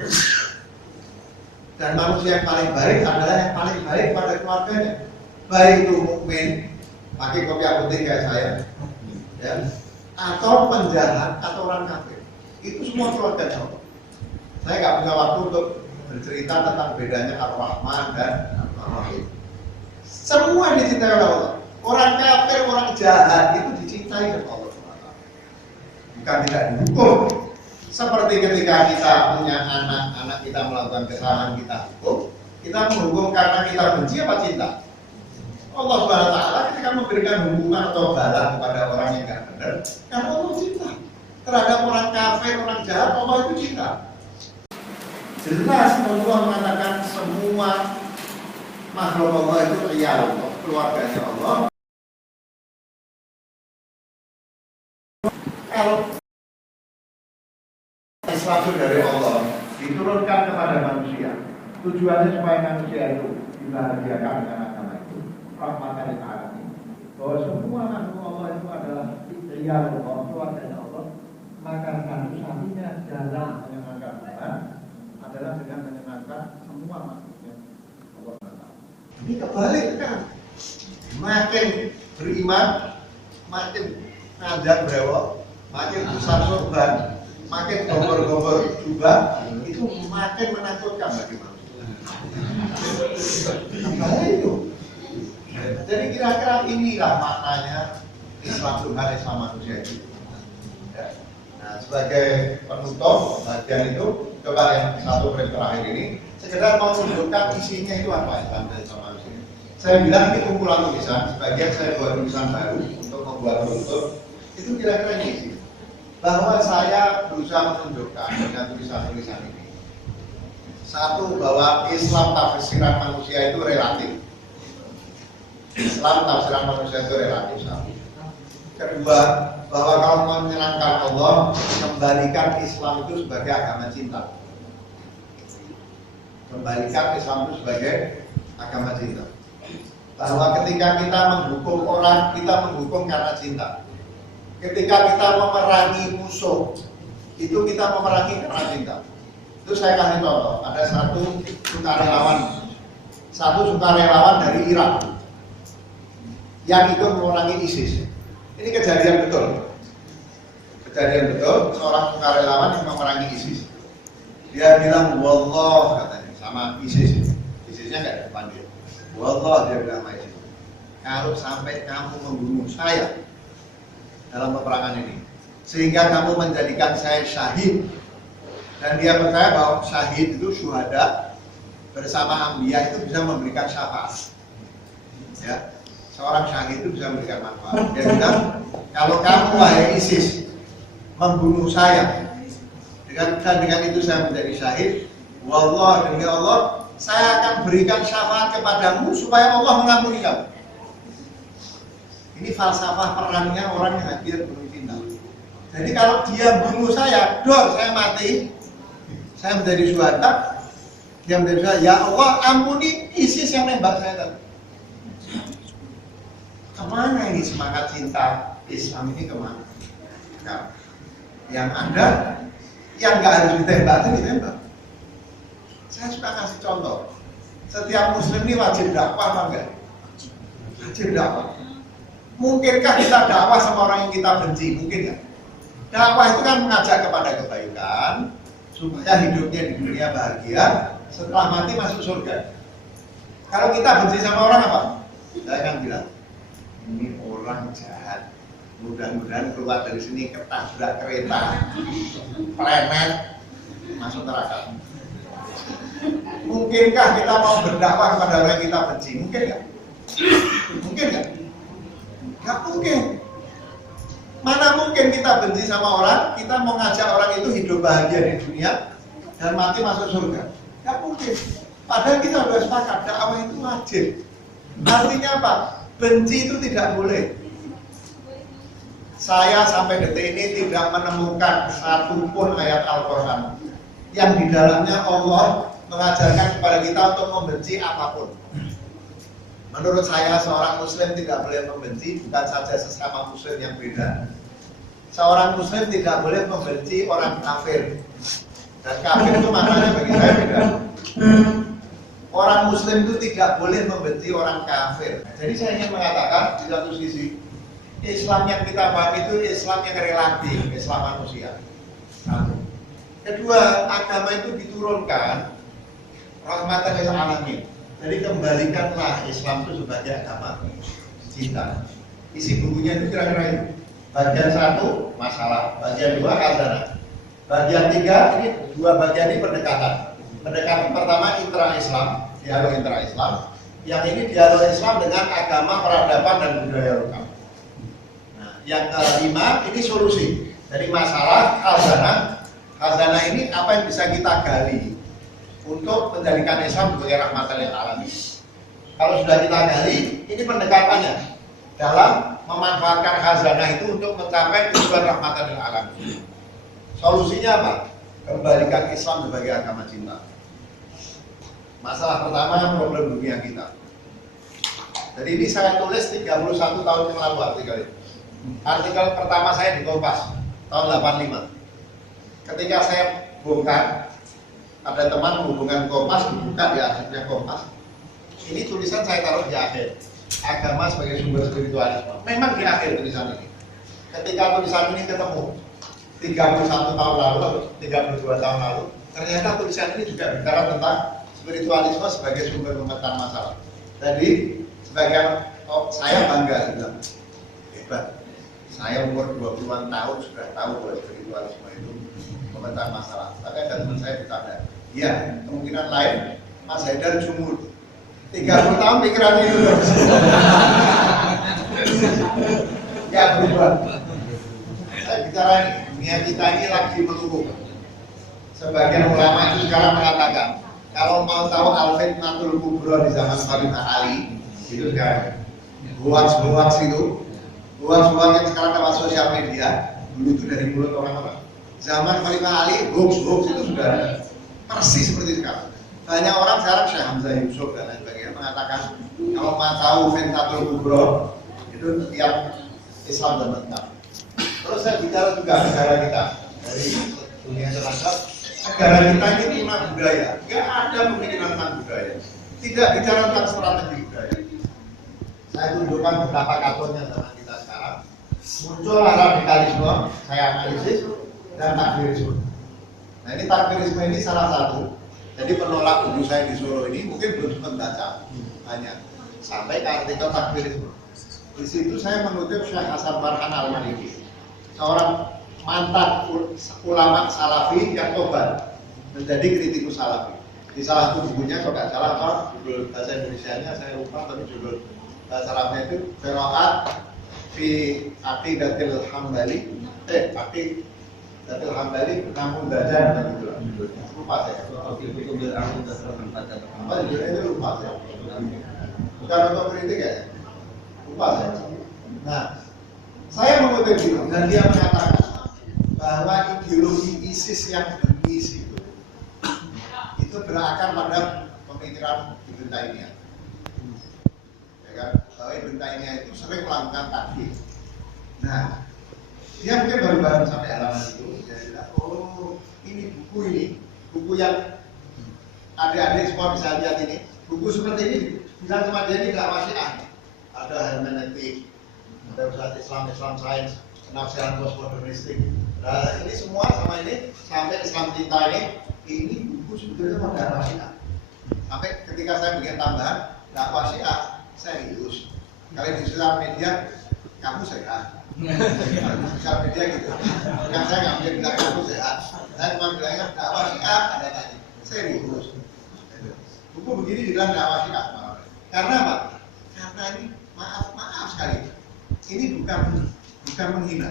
Dan manusia yang paling baik adalah yang paling baik pada keluarganya. Baik itu mukmin, pakai kopiah putih kayak saya, ya, atau penjahat atau orang kafir. Itu semua keluarga Allah. Saya nggak punya waktu untuk bercerita tentang bedanya Ar-Rahman dan Ar-Rahim. Semua dicintai oleh Allah. Orang kafir, orang jahat itu dicintai oleh Allah. Bukan tidak dihukum. Seperti ketika kita punya anak kita melakukan kesalahan, kita hukum. Kita menghukum karena kita benci apa cinta? Allah Subhanahu wa taala ketika memberikan hukuman atau bala kepada orang yang tidak benar, karena Allah cinta. Terhadap orang kafir, orang jahat, Allah itu cinta. Jelas Allah mengatakan semua makhluk Allah itu real, keluarganya Allah. Kalau Islam itu dari Allah diturunkan kepada manusia, tujuannya supaya manusia itu dibahagiakan dengan agama itu, rahmatan lil alamin. Bahwa semua makhluk Allah itu adalah real Allah, keluarganya Allah. Maka satu-satunya jalan menyenangkan Tuhan adalah dengan menyenangkan semua makhluknya Allah. Ini kebalik kan? Makin beriman, makin ngajak brewok, makin besar sorban, makin gobor-gobor jubah, itu makin menakutkan bagi manusia. Kebalik itu. Jadi kira-kira inilah maknanya Islam Tuhan, Islam manusia itu. Nah, sebagai penutup bagian itu, coba yang satu menit terakhir ini, sekedar mau menunjukkan isinya itu apa Islam dan Islam manusia. Saya bilang ini kumpulan tulisan, sebagian saya buat tulisan baru untuk membuat penutup. Itu kira-kira ini sih. Bahwa saya berusaha menunjukkan dengan tulisan-tulisan ini. Satu, bahwa Islam tafsiran manusia itu relatif. Islam tafsiran manusia itu relatif. Satu. Kedua, bahwa kalau menyenangkan Allah, kembalikan Islam itu sebagai agama cinta. Kembalikan Islam itu sebagai agama cinta. Bahwa ketika kita menghukum orang, kita menghukum karena cinta. Ketika kita memerangi musuh, itu kita memerangi karena cinta. Itu saya kasih contoh. Ada satu sukarelawan dari Irak yang ikut memerangi ISIS. Ini kejadian betul. Seorang sukarelawan yang memerangi ISIS. Dia bilang wallah katanya sama ISIS. ISISnya nggak di depan dia. Wallah dia bilang sama ISIS. Kalau sampai kamu membunuh saya dalam peperangan ini, sehingga kamu menjadikan saya syahid, dan dia percaya bahwa syahid itu syuhada bersama anbiya itu bisa memberikan syafaat. Ya, seorang syahid itu bisa memberikan manfaat. Dia bilang, kalau kamu wahai ISIS membunuh saya, dengan itu saya menjadi syahid, wallah demi Allah, saya akan berikan syafaat kepadamu supaya Allah mengampuni kamu. Ini falsafah perangnya orang yang hadir penuh cinta. Jadi kalau dia bunuh saya, saya mati, saya menjadi syuhada, dia menjadi syuhada, ya Allah ampuni ISIS yang nembak saya tadi. Kemana ini semangat cinta Islam ini kemana? Nah, yang ada, yang nggak harus ditembak itu ditembak. Saya suka kasih contoh. Setiap Muslim ini wajib dakwah apa enggak? Wajib dakwah. Mungkinkah kita dakwah sama orang yang kita benci? Mungkin nggak? Dakwah itu kan mengajak kepada kebaikan, supaya hidupnya di dunia bahagia, setelah mati masuk surga. Kalau kita benci sama orang apa? Saya kan bilang, ini orang jahat. Mudah-mudahan keluar dari sini ketabrak kereta, premet, masuk neraka. Mungkinkah kita mau berdakwah kepada orang yang kita benci? Mungkin nggak? Mungkin nggak? Nggak mungkin. Mana mungkin kita benci sama orang, kita mau ngajak orang itu hidup bahagia di dunia dan mati masuk surga? Nggak mungkin. Padahal kita sudah sepakat dakwah itu wajib. Artinya apa? Benci itu tidak boleh. Saya sampai detik ini tidak menemukan satupun ayat Al-Quran yang di dalamnya Allah mengajarkan kepada kita untuk membenci apapun. Menurut saya seorang Muslim tidak boleh membenci bukan saja sesama Muslim yang beda. Seorang Muslim tidak boleh membenci orang kafir. Dan kafir itu maknanya bagi saya beda. Orang Muslim itu tidak boleh membenci orang kafir. Jadi saya ingin mengatakan di satu sisi, Islam yang kita paham itu Islam yang relatif, Islam manusia. Satu. Kedua, agama itu diturunkan rahmatan lil alamin. Jadi kembalikanlah Islam itu sebagai agama cinta. Isi bukunya itu kira-kira ini. Bagian 1 masalah, bagian 2 khazanah. Bagian 3 ini 2 bagian ini pendekatan. Pendekatan pertama intra Islam, dialog intra Islam. Yang ini dialog Islam dengan agama, peradaban, dan budaya lokal. Nah, yang kelima ini solusi dari masalah khazanah ini apa yang bisa kita gali untuk menjadikan Islam sebagai rahmatan lil alamin. Kalau sudah kita gali, ini pendekatannya dalam memanfaatkan khazanah itu untuk mencapai tujuan rahmatan lil alamin. Solusinya apa? Kembalikan Islam sebagai agama cinta. Masalah pertama, problem dunia kita. Jadi ini saya tulis 31 tahun yang lalu artikel ini. Artikel pertama saya di Kompas tahun 85. Ketika saya bongkar, ada teman menghubungkan Kompas, dibuka di akhirnya Kompas. Ini tulisan saya taruh di akhir. Agama sebagai sumber spiritualisme. Memang di akhir tulisan ini. Ketika tulisan ini ketemu 31 tahun lalu, 32 tahun lalu, ternyata tulisan ini juga bicara tentang spiritualisme sebagai sumber pemetaan masalah. Jadi sebagian saya bangga bilang, hebat. Saya umur 20-an tahun sudah tahu bahwa spiritualisme itu pemetaan masalah. Tapi ada teman saya bertanya, iya, kemungkinan lain Mas Haidar jumur. 30 tahun pikirannya itu ya berubah. Saya bicara ini, dunia kita ini lagi meluruk. Sebagian ulama itu sekarang mengatakan, kalau mau tahu al-fitnatul kubra di zaman Khalifah Ali, itu sekarang hoax itu, hoax yang sekarang lewat sosial media, dulu itu dari mulut orang-orang. Zaman Khalifah Ali, hoax itu sudah ada. Persis seperti sekarang. Banyak orang sekarang Syekh Hamzah Yusuf dan lain sebagainya mengatakan, kalau mau tahu fitnatul kubra, itu tiap Islam dan mentah. Terus saya bicara juga negara kita dari dunia internasional. Negara kita ini lima budaya, nggak ada pemikiran tentang budaya, tidak bicara tentang strategi budaya. Saya tunjukkan betapa kacaunya zaman kita sekarang. Muncul radikalisme, saya analisis, dan takfirisme. Nah ini takfirisme ini salah satu. Jadi penolak guru saya di Solo ini mungkin belum sempat baca banyak sampai ke artikel takfirisme. Di situ saya mengutip Syekh Hasan Farhan Al-Maliki, seorang mantan ulama salafi yang tobat menjadi kritikus salafi. Di salah satu bukunya kalau nggak salah apa judul bahasa Indonesianya saya lupa, tapi judul bahasa Arabnya itu Qiraat fi Aqidatil Hambali Aqidatil Hambali namun dajan dan gitu judulnya. Lupa saya. Apa judulnya itu lupa saya. Bukan untuk kritik ya. Lupa saya. Nah, saya mengutip itu dan dia mengatakan bahwa ideologi ISIS yang berbis itu berakar pada pemikiran Ibn Taimiyah. Ya kan? Bahwa Ibn Taimiyah itu sering melakukan takfir. Nah, dia mungkin baru sampai halaman itu, dia bilang, oh ini buku yang adik-adik semua bisa lihat ini, buku seperti ini, bilang sama dia ini dakwah Syiah. Ada hermeneutik, ada usaha Islam Sains, penafsiran postmodernistik. Nah ini semua sama ini sampai Islam cinta ini buku sebetulnya pada dakwah Syiah. Sampai ketika saya bikin tambahan dakwah Syiah serius. Kalau di sosial media kamu sehat. Sosial media gitu. Yang saya nggak mungkin bilang kamu sehat. Saya cuma bilangnya dakwah Syiah ada tadi serius. Buku begini dibilang dakwah Syiah. Karena apa? Karena ini maaf sekali. Ini bukan menghina.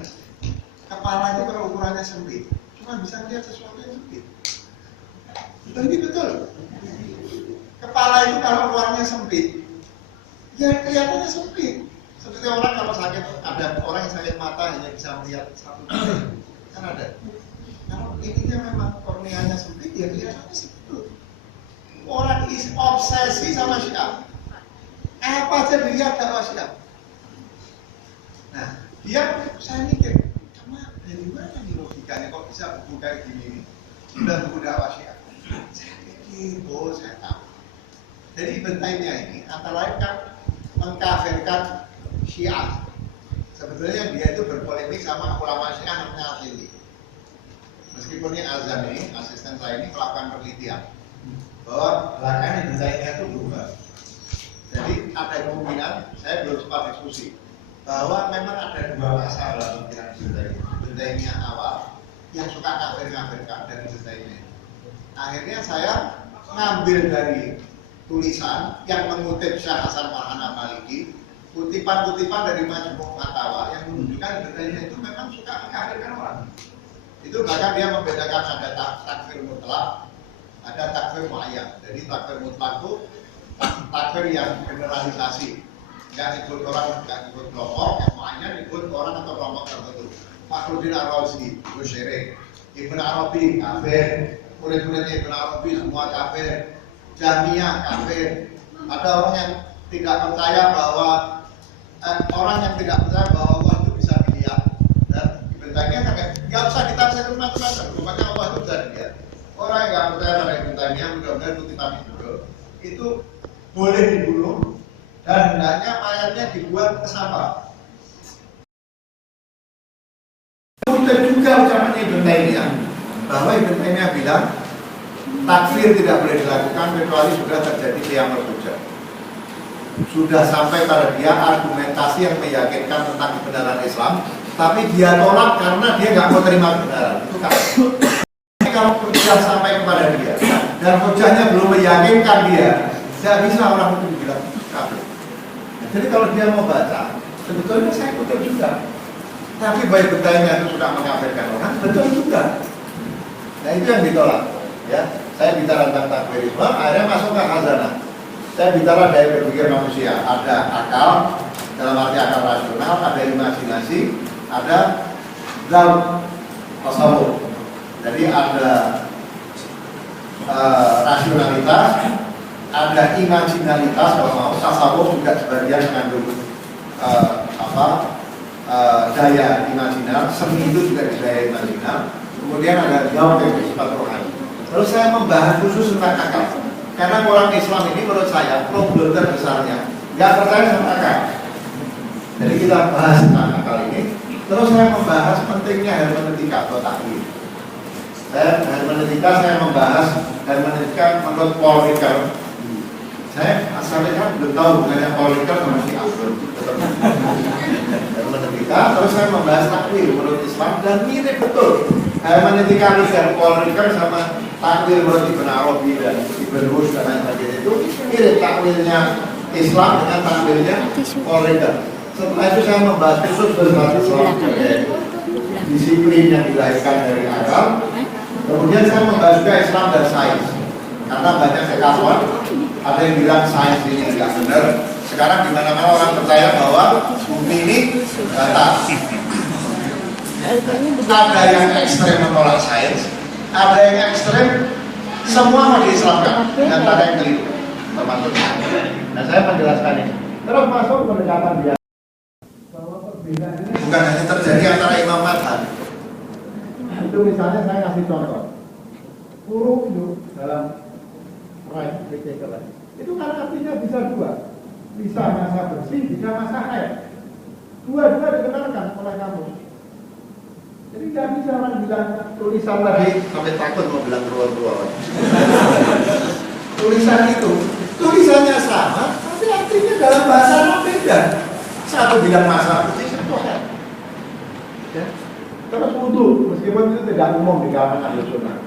Kepala itu kalau ukurannya sempit, cuma bisa melihat sesuatu yang sempit. Ini betul. Kepala itu kalau ukurannya sempit, ya kelihatannya sempit. Seperti orang kalau sakit, ada orang yang sakit mata hanya bisa melihat satu titik, kan ada. Kalau ininya memang korneanya sempit, ya kelihatannya sempit. Orang obsesi sama Syiah. Apa aja dilihat dakwah Syiah. Nah, saya mikir, dari mana nih logikanya kok bisa buku kayak gini sudah buku dakwah Syiah? Saya pikir, saya tahu. Jadi Ibn Taimiyah ini antara lain kan mengkafirkan Syiah. Sebetulnya dia itu berpolemik sama ulama Syiah namanya Al-Hili. Meskipun ini Azami, asisten saya ini melakukan penelitian bahwa belakangan Ibn Taimiyah itu berubah. Jadi ada kemungkinan, saya belum sempat diskusi bahwa memang ada dua masalah dalam pikiran Ibn Taimiyah awal yang suka kafir-kafirkan dari Ibn Taimiyah. Akhirnya saya ngambil dari tulisan yang mengutip Syekh Hasan Farhan Maliki, kutipan-kutipan dari Majmu' Fatawa yang menunjukkan Ibnu itu memang suka mengkafirkan orang. Itu bahkan dia membedakan ada takfir mutlak, ada takfir muayyan. Jadi takfir mutlak itu takfir yang generalisasi, nggak ikut orang, nggak ikut kelompok. Yang muayyan ikut orang atau kelompok tertentu. Fakhruddin Ar-Razi, syirik. Ibnu Arabi kafir, murid-muridnya Ibnu Arabi semua kafir. Jahmiyah kafir. Ada orang yang tidak percaya bahwa orang yang tidak percaya bahwa Allah itu bisa dilihat, dan Ibnu Taimiyah nggak usah ditafsir macam-macam. Pokoknya Allah itu bisa dilihat. Orang yang nggak percaya pada Ibnu Taimiyah mudah-mudahan kutipan itu boleh dibunuh dan hendaknya mayatnya dibuat ke sampah. Kemudian juga ucapan Ibnu Taimiyah bahwa Ibnu Taimiyah bilang takfir tidak boleh dilakukan kecuali sudah terjadi qiyamul hujjah. Sudah sampai pada dia argumentasi yang meyakinkan tentang kebenaran Islam, tapi dia tolak karena dia nggak mau terima kebenaran. Itu kan. Kalau hujjah sampai kepada dia dan hujjahnya belum meyakinkan dia, tidak bisa orang itu dibilang kafir. Jadi kalau dia mau baca, sebetulnya saya kutip juga. Tapi baik betulnya itu sudah mengkafirkan orang, betul juga. Nah itu yang ditolak. Ya, saya bicara tentang takfir Islam, akhirnya masuk ke khazanah. Saya bicara dari berpikir manusia, ada akal, dalam arti akal rasional, ada imajinasi, ada dalam tasawuf. Jadi ada rasionalitas, ada imajinalitas, kalau mau tasawuf juga sebagian mengandung daya imajinal, seni itu juga daya imajinal. Kemudian ada dalam yang bersifat rohani. Terus saya membahas khusus tentang akal. Karena orang Islam ini menurut saya problem terbesarnya nggak percaya sama akal. Jadi kita bahas tentang akal ini. Terus saya membahas pentingnya hermeneutika atau takwil. Hermeneutika saya membahas hermeneutika menurut Paul Ricoeur. Saya asalnya kan belum tahu bukannya Paul Ricoeur sama si Abdul. Hermeneutika. Terus saya membahas takwil menurut Islam dan mirip betul. Hermeneutika dan Paul Ricoeur sama takwil menurut Ibnu Arabi dan Ibnu Rushd dan lain sebagainya itu mirip takwilnya Islam dengan takwilnya Paul Ricoeur. Setelah itu saya membahas khusus tentang Islam disiplin yang dilahirkan dari akal. Kemudian saya membahas juga Islam dan sains. Karena banyak sekawan, ada yang bilang sains ini tidak benar. Sekarang di mana-mana orang percaya bahwa bumi ini datar. Ada yang ekstrem menolak sains, ada yang ekstrem semua mau diislamkan dan ada yang keliru termasuk. Nah saya menjelaskan ini. Terus masuk pendekatan dia bahwa perbedaan ini bukan hanya terjadi antara imam madhab. Itu misalnya saya kasih contoh huruf itu dalam right itu kan artinya bisa dua, bisa masa bersih, bisa masa air. Dua-dua dikenalkan oleh kamu. Jadi nggak bisa orang bilang tulisan tadi sampai takut mau bilang keluar-keluar. Tulisan itu tulisannya sama, tapi artinya dalam bahasa Arab beda. Satu bilang masa bersih, satu air. Ya. Terus wudu, meskipun itu tidak umum di kalangan ahli sunnah.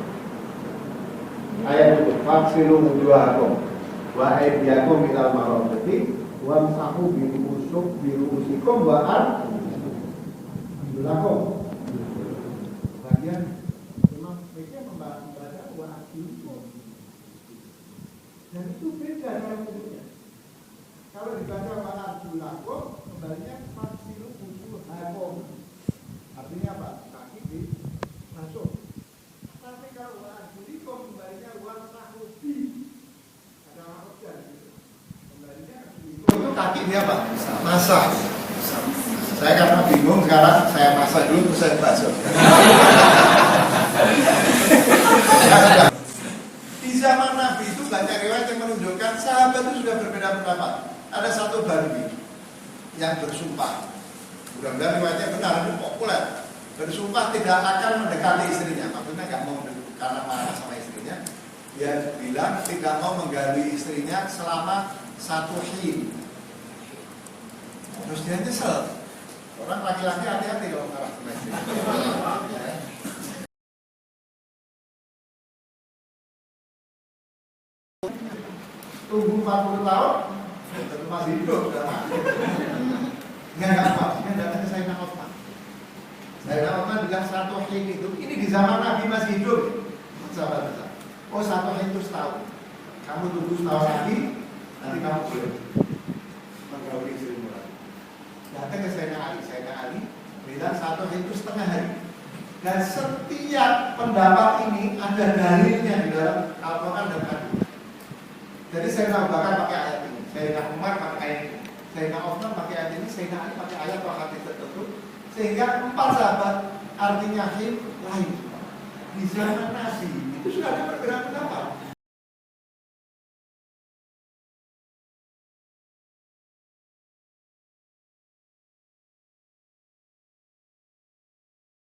Ayat itu, faksilu wujuhakum wa aydiyakum minal marafiqi wamsahu biru'usikum wa arjulakum. Bagian Imam Fikih membaca wa arjulakum. Dan itu beda dengan umumnya. Kalau dibaca wa arjulakum, kembalinya faksilu wujuhakum. Artinya apa? Kaki di masuk. Tapi kalau wa'ajulikum kembalinya wa'asahu bi. Ada makhluknya gitu. Kembalinya itu kaki ini apa? Masak. Saya karena bingung sekarang saya masak dulu terus saya basuh. Di zaman Nabi itu banyak riwayat yang menunjukkan sahabat itu sudah berbeda pendapat. Ada satu Barbi yang bersumpah. Mudah-mudahan riwayatnya benar, itu populer. Bersumpah tidak akan mendekati istrinya, maksudnya nggak mau karena marah sama istrinya. Dia bilang tidak mau menggali istrinya selama satu hin. Terus dia nyesel. Orang laki-laki hati-hati kalau marah sama istrinya. tunggu 40 tahun, tentu masih hidup, sudah mati. Nggak apa, dia datang ke Sayyidina Utsman. Sayyidina Utsman bilang satu hin itu, ini di zaman Nabi masih hidup, sahabat kita. Oh satu hin itu setahun. Kamu tunggu setahun lagi, nanti kamu boleh menggauli istrimu lagi. Datang ke Sayyidina Ali bilang satu hin itu setengah hari. Dan setiap pendapat ini ada dalilnya di dalam Al-Quran dan Hadis. Jadi Sayyidina Abu Bakar pakai ayat ini, Sayyidina Umar pakai ayat ini, Sayyidina Utsman pakai ayat ini, Sayyidina Ali pakai ayat atau hadis tertentu, sehingga 4 sahabat artinya hin lain. Di zaman Nabi